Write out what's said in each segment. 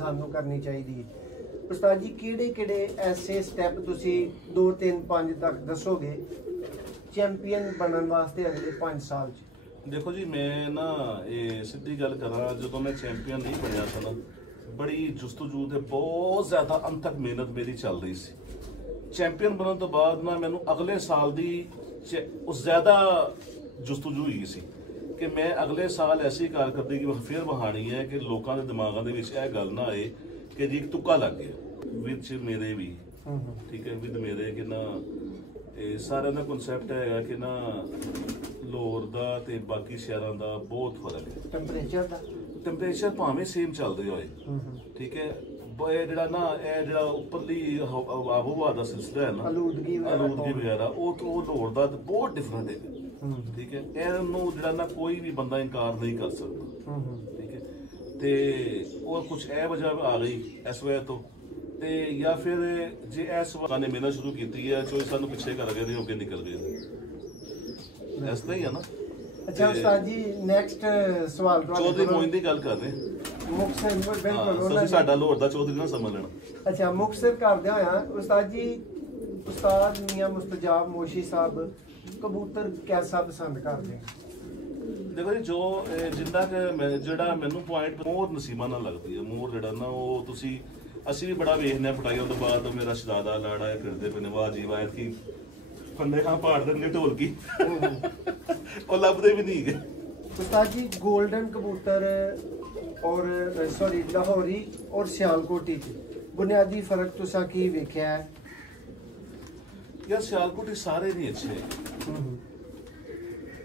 इंसान को करनी चाहिए। उस्ताद जी किहड़े ऐसे स्टैप तुसी 2 3 5 तक दसोगे चैंपियन बनने वास्ते अगले 5 साल च? देखो जी, मैं ना ये सीधी गल करा, जो मैं चैंपियन नहीं बनया था ना, बड़ी जुस्तजू ते बहुत ज़्यादा अंतक मेहनत मेरी चल रही सी। चैंपियन बनने तो बाद ना मैनू अगले साल दी उस ज़्यादा जुस्तजू हुई सी कि मैं अगले साल ऐसी कारकर्दगी फिर बहानी है कि लोगों के दिमागों के विच यह गल ना आए कि जी एक तुक्का लग गया विच मेरे भी, ठीक है, विद मेरे कि ना सारे का कॉन्सैप्ट है कि ना लाहौर का ते बाकी शहरों का बहुत फर्क है। टैंपरेचर भावें सेम चल रहे होए, ठीक है, ना ये उपरली आबोहवा का सिलसिला है ना, आलूदगी वगैरह वो तो लाहौर का बहुत डिफरेंट है, ठीक है, इहनूं ना कोई भी बंदा इनकार नहीं कर सकता, ठीक है, तो वो कुछ ए वजह आ गई इस वजह तो ते या फिर जे इस ने मेहनत शुरू की है जो सानू पिछे कर गए होके निकल गए, इस तरह ही है ना। अच्छा उस्ताद जी नेक्स्ट सवाल चौधरी मोइन दी गल कर रहे मुक्तसर बिल्कुल ਤੁਸੀਂ ਸਾਡਾ ਲਾਹੌਰ ਦਾ ਚੌਧਰੀ ਨਾ ਸਮਝ ਲੈਣਾ। अच्छा मुक्तसर करदे होया उस्ताद जी, उस्ताद मियां मुस्तजाब मोशी साहब कबूतर कैसा पसंद करते हैं? देखो जी, जो जिंदा कि ਜਿਹੜਾ ਮੈਨੂੰ ਪੁਆਇੰਟ ਮੋਰ ਨਸੀਬਾਂ ਨਾਲ ਲੱਗਦੀ ਹੈ, ਮੋਰ ਜਿਹੜਾ ਨਾ ਉਹ ਤੁਸੀਂ ਅਸੀਂ ਵੀ ਬੜਾ ਵੇਖਦੇ ਆ ਪਟਾਈਆਂ ਤੋਂ ਬਾਅਦ ਮੇਰਾ ਸ਼ਹਜ਼ਾਦਾ ਲਾੜਾ ਹੈ ਫਿਰਦੇ ਪਏ ਨੇ, ਵਾਹ ਜੀ ਵਾਹ ਕੀ ਫੰਡੇ ਖਾਂ ਪਾੜ ਦੇਣਗੇ ਢੋਲਕੀ ਉਹ ਲੱਭਦੇ ਵੀ ਨਹੀਂ ਗਏ। उस्ताद जी गोल्डन कबूतर और सॉरी लाहौरी और सियालकोटी च बुनियादी फर्क तुसा की वेख्या है? यार सियालकोटी सारे नहीं अच्छे,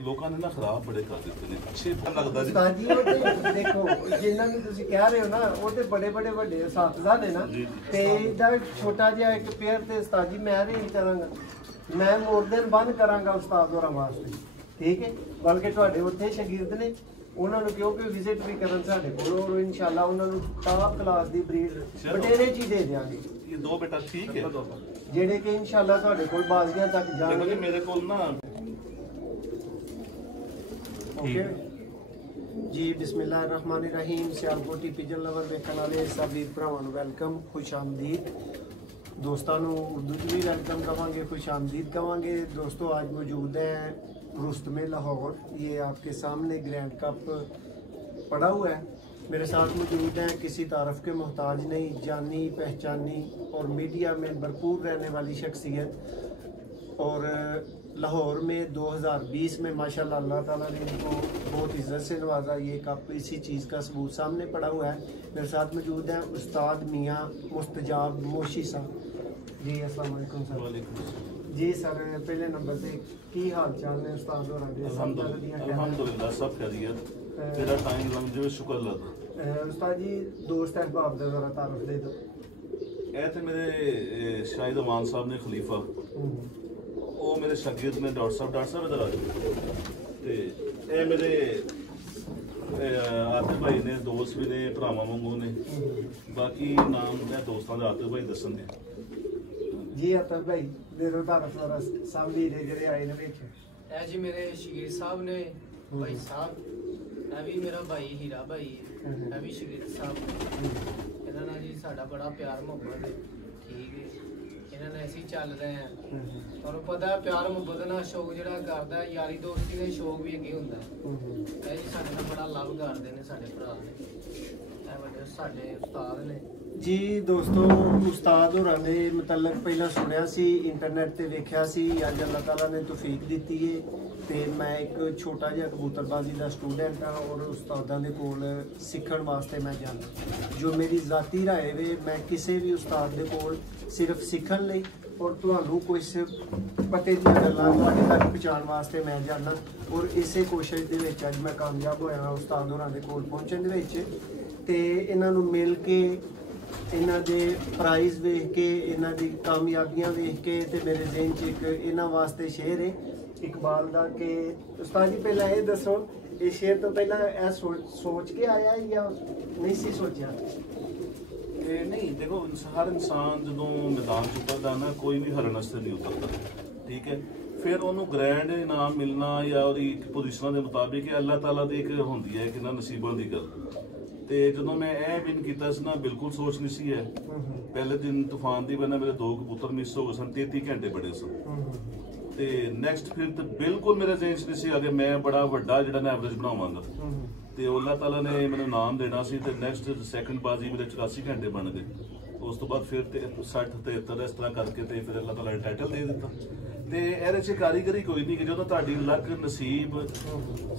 लोगों ने ना खराब बड़े कर देते हैं, अच्छे लगता जी। उस्ताद जी वो ते देखो जिन्ना भी तुसी कह रहे हो ना वो ते बड़े बड़े साथीदार ने ना, ते इदा छोटा जिहा एक पेयर ते उस्ताद जी मैं अरेंज करांगा, मैं मोर दिन बंद करांगा उस्ताद होरां वास्ते, ठीक है, बल्कि तुहाडे उत्थे शागिर्द ने ਉਹਨਾਂ ਨੂੰ ਕਿਉਂਕਿ ਵਿਜ਼ਿਟ ਵੀ ਕਰਨ ਸਾਡੇ ਕੋਲ ਔਰ ਇਨਸ਼ਾਅੱਲਾ ਉਹਨਾਂ ਨੂੰ ਟਾਪ ਕਲਾਸ ਦੀ ਬਰੀਡ ਬਟੇਰੇ ਚ ਦੇ ਦੇਵਾਂਗੇ। ਇਹ ਦੋ ਬੇਟਾ ਠੀਕ ਹੈ ਜਿਹੜੇ ਕਿ ਇਨਸ਼ਾਅੱਲਾ ਤੁਹਾਡੇ ਕੋਲ ਬਾਜ਼ੀਆਂ ਤੱਕ ਜਾਣਗੇ। ਮੇਰੇ ਕੋਲ ਨਾ ओके जी बिस्मिल्लाहिर्रहमानिर्रहीम। सियालकोटी पिजन लवर देखने वाले सभी भरावां नूं वेलकम, खुश आमदीद। दोस्तों उर्दू च भी वेलकम कवांगे, खुश आमदीद कवांगे। दोस्तों आज मौजूद हैं रुस्तम लाहौर, ये आपके सामने ग्रैंड कप पड़ा हुआ है। मेरे साथ मौजूद हैं किसी तारफ़ के मोहताज नहीं, जानी पहचानी और मीडिया में भरपूर रहने वाली शख्सियत। और लाहौर में 2020 में माशाल्लाह अल्लाह ताला ने इनको बहुत इज़्ज़त से नवाजा। ये कप इसी चीज़ का सबूत सामने पड़ा हुआ है। मेरे साथ मौजूद हैं उस्ताद मियां मुस्तजाब मोशी साहब जी। अस्सलाम वालेकुम सर। जी सर, पहले नंबर से की हाल चाल ने उस्ताद होरां दे? अल्हम्दुलिल्लाह सब खैरियत, तेरा टाइम लंघ जावे शुक्र अल्लाह। उस्ताद जी दोस्त अहबाब दा जरा तारुफ दे दो। ए ते मेरे शाहिद अमान साहब ने खलीफा, वो मेरे शागिर्द ने डॉक्टर साहब इधर आ जाओ। ते ए मेरे आतिफ भाई ने दोस्त भी ने, भरावां वांगू ने, बाकी नाम मैं दोस्तों का आतिफ भाई दसणगे जी। आतिफ भाई दे दो तारुफ जरा सब वीरे जेहड़े आए ने विच। ए जी मेरे शगीर साहब ने, भाई साहब, ए भी मेरा भाई हीरा भाई है, ए भी शगीर साहब। इन्हां नाल जी साडा बड़ा प्यार मुहब्बत है, ठीक है, इन्हां नाल असीं चल रहे हैं। तुहानूं पता है प्यार मुहब्बत नाल शौक जिहड़ा करदा है, यारी दोस्ती दे शौक भी अगे हुंदा है। ए जी साडे नाल बड़ा लव करदे ने साडे भरा ने, ए वड्डे साडे उस्ताद ने जी। दोस्तों उस्ताद होरां दे मतलब पहला सुनिया सी, इंटरनेट ते वेख्या सी, अज अल्लाह ताला ने तौफीक दित्ती है ते मैं एक छोटा जिहा कबूतरबाजी का स्टूडेंट हाँ और उस्तादां दे कोल सीखण वास्ते मैं जाना। जो मेरी ज़ाती राय वे, मैं किसी भी उस्ताद दे कोल सिर्फ सीखण लई और तुहानूं कुछ पते दी गल्लां तुहाडे तक पहुँचाउण वास्ते मैं जाना। और इसे कोशिश दे विच अज मैं कामयाब होया उस्ताद होरां दे कोल पहुँचण दे विच ते इन्हां नूं मिल के, इन्हां दे प्राइज़ वेख के, इन्हां दी कामयाबियां वेख के ते मेरे ज़हन च एक इन्हां वास्ते शेर है इकबाल दा कि उस्ताद जी पहला ये दसो ये शेर तो पहला ऐ सोच के आया या नहीं सी सोचा? नहीं देखो, हर इंसान जो मैदान च उतरदा ना, कोई भी हरन वास्ते नहीं उतरता, ठीक है, फिर उन्होंने ग्रैंड इनाम मिलना या पोजिशनों के मुताबिक अल्लाह ताला की एक होंदी है कि ना नसीबों की गल। ਤੇ ਜਦੋਂ ਮੈਂ ਇਹ ਵਿਨ ਕੀਤਾ ਸੀ ਨਾ, ਬਿਲਕੁਲ ਸੋਚ ਨਹੀਂ ਸੀ ਹੈ। ਪਹਿਲੇ ਦਿਨ ਤੂਫਾਨ ਦੀ ਵਜ੍ਹਾ ਮੇਰੇ 2 ਕਬੂਤਰ ਮਿਸ ਹੋ ਗਏ ਸਨ, 33 ਘੰਟੇ ਬੜੇ ਸਨ। ਤੇ ਨੈਕਸਟ ਫਿਰ ਤੇ ਬਿਲਕੁਲ ਮੇਰੇ ਜ਼ਿਹਨ 'ਚ ਨਹੀਂ ਸੀ ਕਿ ਮੈਂ ਬੜਾ ਵੱਡਾ ਜਿਹੜਾ ਨਾ ਐਵਰੇਜ ਬਣਾਵਾਂਗਾ। ਤੇ ਅੱਲਾਹ ਤਾਲਾ ਨੇ ਮੈਨੂੰ ਨਾਮ ਦੇਣਾ ਸੀ ਤੇ ਨੈਕਸਟ ਸੈਕੰਡ ਬਾਜ਼ੀ ਮੇਰੇ 84 ਘੰਟੇ ਬਣ ਗਏ। ਉਸ ਤੋਂ ਬਾਅਦ ਫਿਰ ਤੇ 60 73 ਇਸ ਤਰ੍ਹਾਂ ਕਰਕੇ ਤੇ ਫਿਰ ਅੱਲਾਹ ਤਾਲਾ ਨੇ ਟਾਈਟਲ ਦੇ ਦਿੱਤਾ। ਤੇ ਇਹਦੇ 'ਚ ਕਾਰੀਗਰੀ ਕੋਈ ਨਹੀਂ ਕਿ ਜਦੋਂ ਤੁਹਾਡੀ ਲੱਕ ਨਸੀਬ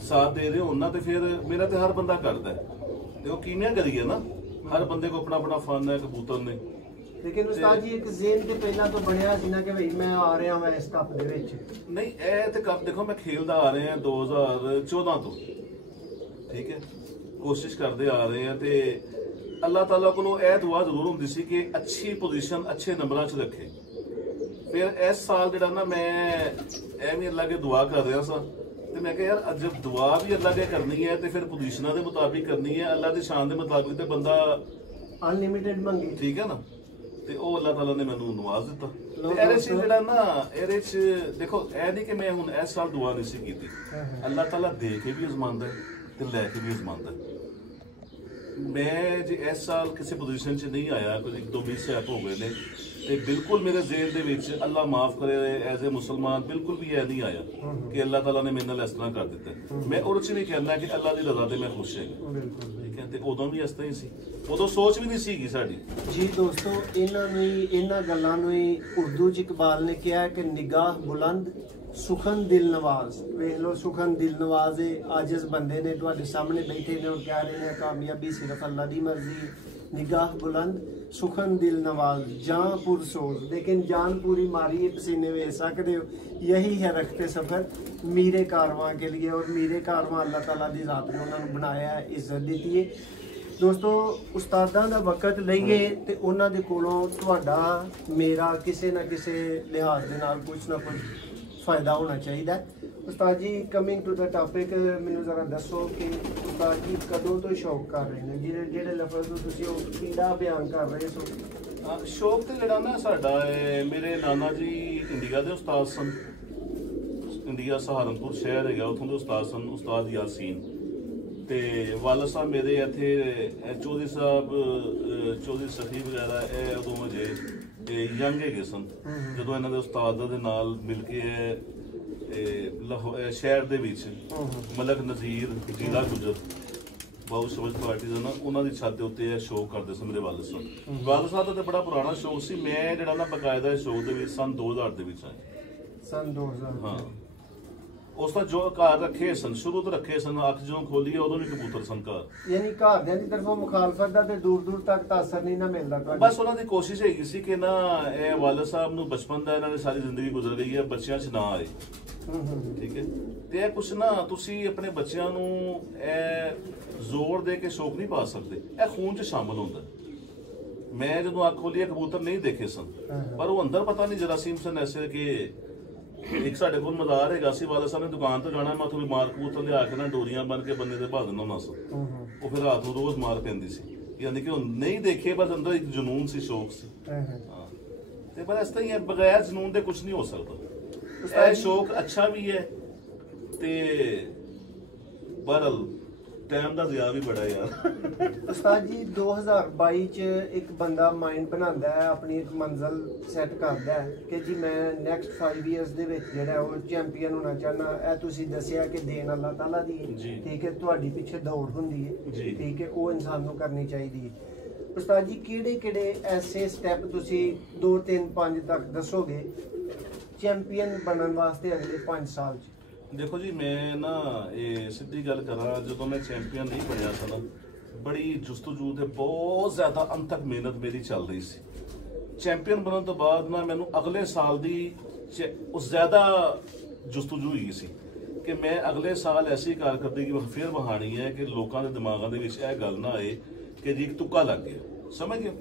ਸਾਥ ਦੇ ਰਹੇ ਹੋਣ ਨਾ, ਤੇ ਫਿਰ ਮੇਰਾ ਤੇ ਹਰ ਬੰਦਾ ਕਰਦਾ ਤੇ ਉਹ ਕੀਮੀਆ ਕਰੀਏ ਨਾ, ਹਰ ਬੰਦੇ ਕੋ ਆਪਣਾ ਆਪਣਾ ਫਨ ਹੈ ਕਬੂਤਰ ਨੇ। ਲੇਕਿਨ ਉਸਤਾਦ ਜੀ ਇੱਕ ਜ਼ੇਨ ਤੇ ਪਹਿਲਾਂ ਤੋਂ ਬਣਿਆ ਸੀ ਨਾ ਕਿ ਭਈ ਮੈਂ ਆ ਰਿਹਾ ਮੈਂ ਇਸ ਕੱਪ ਦੇ ਵਿੱਚ। ਨਹੀਂ, ਇਹ ਤੇ ਕੱਪ ਦੇਖੋ ਮੈਂ ਖੇਲਦਾ ਆ ਰਿਹਾ 2014 ਤੋਂ, ਠੀਕ ਹੈ, ਕੋਸ਼ਿਸ਼ ਕਰਦੇ ਆ ਰਹੇ ਹਾਂ। ਤੇ ਅੱਲਾਹ ਤਾਲਾ ਕੋਲੋਂ ਇਹ ਦੁਆ ਜ਼ਰੂਰ ਹੁੰਦੀ ਸੀ ਕਿ ਅੱਛੀ ਪੋਜੀਸ਼ਨ ਅੱਛੇ ਨੰਬਰਾਂ 'ਚ ਰੱਖੇ। ਫਿਰ ਇਸ ਸਾਲ ਜਿਹੜਾ ਨਾ ਮੈਂ ਐਵੇਂ ਅੱਲਾ ਕੇ ਦੁਆ ਕਰ ਰਿਹਾ ਸਾਂ ਤੇ ਮੈਂ ਕਿਹਾ ਯਾਰ ਜਦ ਦੁਆ ਵੀ ਅੱਲਾ ਕੇ ਕਰਨੀ ਹੈ ਤੇ ਫਿਰ ਪੋਜੀਸ਼ਨਾਂ ਦੇ ਮੁਤਾਬਿਕ ਕਰਨੀ ਹੈ, ਅੱਲਾ ਦੀ ਸ਼ਾਨ ਦੇ ਮੁਤਾਬਿਕ, ਤੇ ਬੰਦਾ ਅਨਲਿਮਿਟਿਡ ਮੰਗੀ, ਠੀਕ ਹੈ ਨਾ। ਤੇ ਉਹ ਅੱਲਾਹ ਤਾਲਾ ਨੇ ਮੈਨੂੰ ਨਵਾਜ਼ ਦਿੱਤਾ। ਇਹਦੇ 'ਚ ਜਿਹੜਾ ਨਾ ਇਹਦੇ 'ਚ ਦੇਖੋ ਇਹ ਨਹੀਂ ਕਿ ਮੈਂ ਹੁਣ ਇਸ ਸਾਲ ਦੁਆ ਨਹੀਂ ਸੀ ਕੀਤੀ, ਅੱਲਾਹ ਤਾਲਾ ਦੇ ਕੇ ਵੀ ਅਜ਼ਮਾਉਂਦਾ ਤੇ ਲੈ ਕੇ ਵੀ ਅਜ਼ਮਾਉਂਦਾ। ਮੈਂ ਜੇ ਇਸ ਸਾਲ ਕਿਸੇ ਪੋਜੀਸ਼ਨ 'ਚ ਨਹੀਂ ਆਇਆ, ਕੁਝ 1-2 ਮਿਸ ਹੋ ਗਏ ਨੇ, ਤੇ ਬਿਲਕੁਲ ਮੇਰੇ ਜ਼ਿਹਨ ਦੇ ਵਿੱਚ ਅੱਲਾ ਮਾਫ ਕਰੇ ਐਜ਼ ਏ ਮੁਸਲਮਾਨ ਬਿਲਕੁਲ ਵੀ ਇਹ ਨਹੀਂ ਆਇਆ ਕਿ ਅੱਲਾਹ ਤਾਲਾ ਨੇ ਮੇਰੇ ਨਾਲ ਇਸ ਤਰ੍ਹਾਂ ਕਰ ਦਿੱਤਾ। ਮੈਂ ਉਹਦੇ 'ਚ ਵੀ ਕਹਿੰਦਾ ਕਿ ਅੱਲਾ ਦੀ ਰਜ਼ਾ ਤੇ ਮੈਂ ਖੁਸ਼ ਹਾਂ, ਠੀਕ ਹੈ। ਤੇ ਉਦੋਂ ਵੀ ਇਸ ਤਰ੍ਹਾਂ ਹੀ ਸੀ, ਉਦੋਂ ਸੋਚ ਵੀ ਨਹੀਂ ਸੀਗੀ ਸਾਡੀ। ਜੀ ਦੋਸਤੋ, ਇਹਨਾਂ ਗੱਲਾਂ ਨੂੰ ਹੀ ਉਰਦੂ 'ਚ ਇਕਬਾਲ ਨੇ ਕਿਹਾ ਕਿ ਨਿਗਾਹ ਬੁਲੰਦ ਸੁਖਨ ਦਿਲ ਨਵਾਜ਼। ਵੇਖ ਲਓ, ਸੁਖਨ ਦਿਲ ਨਵਾਜ਼ ਆਜਿਜ਼ ਬੰਦੇ ਨੇ ਤੁਹਾਡੇ ਸਾਹਮਣੇ ਬੈਠੇ ਨੇ ਔਰ ਕਹਿ ਰਹੇ ਨੇ ਕਾਮਯਾਬੀ ਸਿਰਫ ਅੱਲਾ ਦੀ ਮਰਜ਼ੀ। निगाह बुलंद सुखन दिल नवाज जान पुर सोज, लेकिन जान पूरी मारी पसीने वे सकते हो। यही है रखते सफ़र मीरे कारवां के लिए, और मीरे कारवां अल्लाह ताला दी ज़ात ने उन्होंने बनाया है, इज्जत दी है। दोस्तों, उस्तादां दा वक्त लईए ते उन्हां दे कोलों तुहाडा मेरा किसी ना किसी लिहाज दे नाल कुछ ना कुछ फ़ायदा होना चाहिए। उस्ताद जी, कमिंग टू द टॉपिक, मैनू जरा दसो कि उस्ताद जी कदों तो शौक कर रहे हैं ਜਿਹੜੇ ਲਫ਼ਜ਼ ਨੂੰ ਤੁਸੀਂ ਉਹ ਕਿਹੜਾ ਬਿਆਨ ਕਰ ਰਹੇ ਸੋ? ਸ਼ੌਕ ਤੇ ਜਿਹੜਾ ਨਾ ਸਾਡਾ ਮੇਰੇ ਨਾਨਾ ਜੀ ਇੰਡੀਆ ਦੇ ਉਸਤਾਦ ਸਨ, ਇੰਡੀਆ ਸਹਾਰਨਪੁਰ ਸ਼ਹਿਰ ਹੈਗਾ, ਉੱਥੋਂ ਦੇ ਉਸਤਾਦ ਸਨ, ਉਸਤਾਦ ਯਾਸੀਨ। ਤੇ ਵਾਲਦ ਸਾਹਿਬ ਮੇਰੇ ਇੱਥੇ ਚੌਧਰੀ ਸਾਹਿਬ, ਚੌਧਰੀ ਸਖੀ ਵਗੈਰਾ, ਇਹ ਉਦੋਂ ਅਜੇ ਯੰਗ ਹੈਗੇ ਸਨ ਜਦੋਂ ਇਹਨਾਂ ਦੇ ਉਸਤਾਦ ਦੇ ਨਾਲ ਮਿਲ ਕੇ ਸ਼ਹਿਰ ਦੇ ਵਿੱਚ ਮਲਕ ਨਜ਼ੀਰ ਜ਼ਿਲ੍ਹਾ ਗੁਜਰ ਬਹੁਤ ਸਮਝ ਪਾਰਟੀ ਦਾ ਨਾ, ਉਹਨਾਂ ਦੀ ਛੱਤ ਦੇ ਉੱਤੇ ਇਹ ਸ਼ੌਕ ਕਰਦੇ ਸਨ ਮੇਰੇ ਵਾਲਦ ਸਾਹਿਬ। ਵਾਲਦ ਸਾਹਿਬ ਦਾ ਤਾਂ ਬੜਾ ਪੁਰਾਣਾ ਸ਼ੌਕ ਸੀ। ਮੈਂ ਜਿਹੜਾ ਨਾ ਬਕਾਇਦਾ ਇਸ ਸ਼ੌਕ ਦੇ ਵਿੱਚ ਸਨ 2000 ਦੇ ਵਿੱਚ ਆਇਆ। ਸਨ 2000? ਹਾਂ। ਉਸ ਦਾ ਜੋ ਘਰ ਰੱਖੇ ਸਨ, ਸ਼ੁਰੂ ਤੋਂ ਰੱਖੇ ਸਨ, ਅੱਖ ਜਦੋਂ ਖੋਲੀ ਉਦੋਂ ਵੀ ਕਬੂਤਰ ਸਨ ਘਰ। ਯਾਨੀ ਘਰਦਿਆਂ ਦੀ ਤਰਫੋਂ ਮੁਖਾਲਫਤ ਦਾ ਤੇ ਦੂਰ ਦੂਰ ਤੱਕ ਤਾਸਰ ਨਹੀਂ ਨਾ ਮਿਲਦਾ ਤੁਹਾਨੂੰ? ਬਸ ਉਹਨਾਂ ਦੀ ਕੋਸ਼ਿਸ਼ ਹੈਗੀ ਸੀ ਕਿ ਨਾ ਇਹ ਵਾਲਦ ਸਾਹਿਬ ਨੂੰ ਬਚਪਨ ਦਾ, ਇਹਨਾਂ ਦੀ ਸਾਰੀ ਜ਼ਿੰਦਗੀ ਗੁਜ਼ਰ ਗਈ ਹੈ, ਬੱਚਿਆਂ 'ਚ ਨਾ ਆਏ, ਠੀਕ ਹੈ। ਤੇ ਇਹ ਕੁਛ ਨਾ ਤੁਸੀਂ ਆਪਣੇ ਬੱਚਿਆਂ ਨੂੰ ਇਹ ਜ਼ੋਰ ਦੇ ਕੇ ਸ਼ੌਕ ਨਹੀਂ ਪਾ ਸਕਦੇ, ਇਹ ਖੂਨ 'ਚ ਸ਼ਾਮਲ ਹੁੰਦਾ। ਮੈਂ ਜਦੋਂ ਅੱਖ ਖੋਲੀ ਕਬੂਤਰ ਨਹੀਂ ਦੇਖੇ ਸਨ, ਪਰ ਉਹ ਅੰਦਰ ਪਤਾ ਨਹੀਂ ਜਰਾਸੀਮ ਸਨ ਐਸੇ ਕਿ ਇੱਕ ਸਾਡੇ ਕੋਲ ਮਜ਼ਾਰ ਹੈਗਾ ਸੀ, ਵਾਲਾ ਸਾਹਿਬ ਨੇ ਦੁਕਾਨ ਤੋਂ ਜਾਣਾ, ਮੈਂ ਥੋੜੀ ਮਾਰ ਕਬੂਤਰ ਲਿਆ ਕੇ ਨਾ ਡੋਰੀਆਂ ਬਣ ਕੇ ਬੰਨੇ ਤੇ ਭਾ ਦਿੰਦਾ ਹੁੰਦਾ ਸੀ। ਉਹ ਫਿਰ ਰਾਤ ਨੂੰ ਰੋਜ਼ ਮਾਰ ਪੈਂਦੀ ਸੀ, ਯਾਨੀ ਕਿ ਉਹ ਨਹੀਂ ਦੇਖੇ, ਬਸ ਅੰਦਰ ਇੱਕ ਜਨੂਨ ਸੀ, ਸ਼ੌਕ ਸੀ। ਹਾਂ, ਤੇ ਬਸ ਇਸ ਤਰ੍ਹਾਂ ਹੀ ਬਗੈਰ ਜਨੂਨ ਦੇ ਕੁਝ ਨਹੀਂ ਹੋ ਸਕਦਾ। ਇਹ ਸ਼ੌਕ ਅੱਛਾ ਵੀ ਹੈ ਤੇ ਬਹਰਲ ਟਾਈਮ ਦਾ ਜ਼ਿਆ ਵੀ ਬੜਾ ਯਾਰ। ਉਸਤਾਦ ਜੀ, 2022 ਚ ਇੱਕ ਬੰਦਾ ਮਾਈਂਡ ਬਣਾਉਂਦਾ ਹੈ, ਆਪਣੀ ਇੱਕ ਮੰਜ਼ਿਲ ਸੈੱਟ ਕਰਦਾ ਹੈ ਕਿ ਜੀ ਮੈਂ ਨੈਕਸਟ 5 ਇਅਰਸ ਦੇ ਵਿੱਚ ਜਿਹੜਾ ਉਹ ਚੈਂਪੀਅਨ ਹੋਣਾ ਚਾਹੁੰਦਾ। ਇਹ ਤੁਸੀਂ ਦੱਸਿਆ ਕਿ ਦੇਣ ਅੱਲਾਹ ਤਾਲਾ ਦੀ ਹੈ, ਠੀਕ ਹੈ, ਤੁਹਾਡੀ ਪਿੱਛੇ ਦੌੜ ਹੁੰਦੀ ਹੈ, ਠੀਕ ਹੈ, ਉਹ ਇਨਸਾਨ ਨੂੰ ਕਰਨੀ ਚਾਹੀਦੀ ਹੈ। ਉਸਤਾਦ ਜੀ, ਕਿਹੜੇ ਐਸੇ ਸਟੈਪ ਤੁਸੀਂ 2 3 5 ਤੱਕ ਦੱਸੋਗੇ ਚੈਂਪੀਅਨ ਬਣਨ ਵਾਸਤੇ ਅਗਲੇ 5 ਸਾਲ ਚ? ਦੇਖੋ ਜੀ, ਮੈਂ ਨਾ ਇਹ ਸਿੱਧੀ ਗੱਲ ਕਰਾਂ, ਜਦੋਂ ਮੈਂ ਚੈਂਪੀਅਨ ਨਹੀਂ ਬਣਿਆ ਸੀ ਨਾ, ਬੜੀ ਜੁਸਤਜੂ ਤੇ ਬਹੁਤ ਜ਼ਿਆਦਾ ਅੰਤਕ ਮਿਹਨਤ ਮੇਰੀ ਚੱਲ ਰਹੀ ਸੀ। ਚੈਂਪੀਅਨ ਬਣਨ ਤੋਂ ਬਾਅਦ ਨਾ ਮੈਨੂੰ ਅਗਲੇ ਸਾਲ ਦੀ ਉਸ ਜ਼ਿਆਦਾ ਜੁਸਤਜੂ ਹੀ ਸੀ ਕਿ ਮੈਂ ਅਗਲੇ ਸਾਲ ਐਸੀ ਕਾਰਕਰਦਗੀ ਫਿਰ ਵਹਾਣੀ ਹੈ ਕਿ ਲੋਕਾਂ ਦੇ ਦਿਮਾਗਾਂ ਦੇ ਵਿੱਚ ਇਹ ਗੱਲ ਨਾ ਆਏ ਕਿ ਜੀ ਇੱਕ ਤੁੱਕਾ ਲੱਗ ਗਿਆ, ਸਮਝ ਗਏ।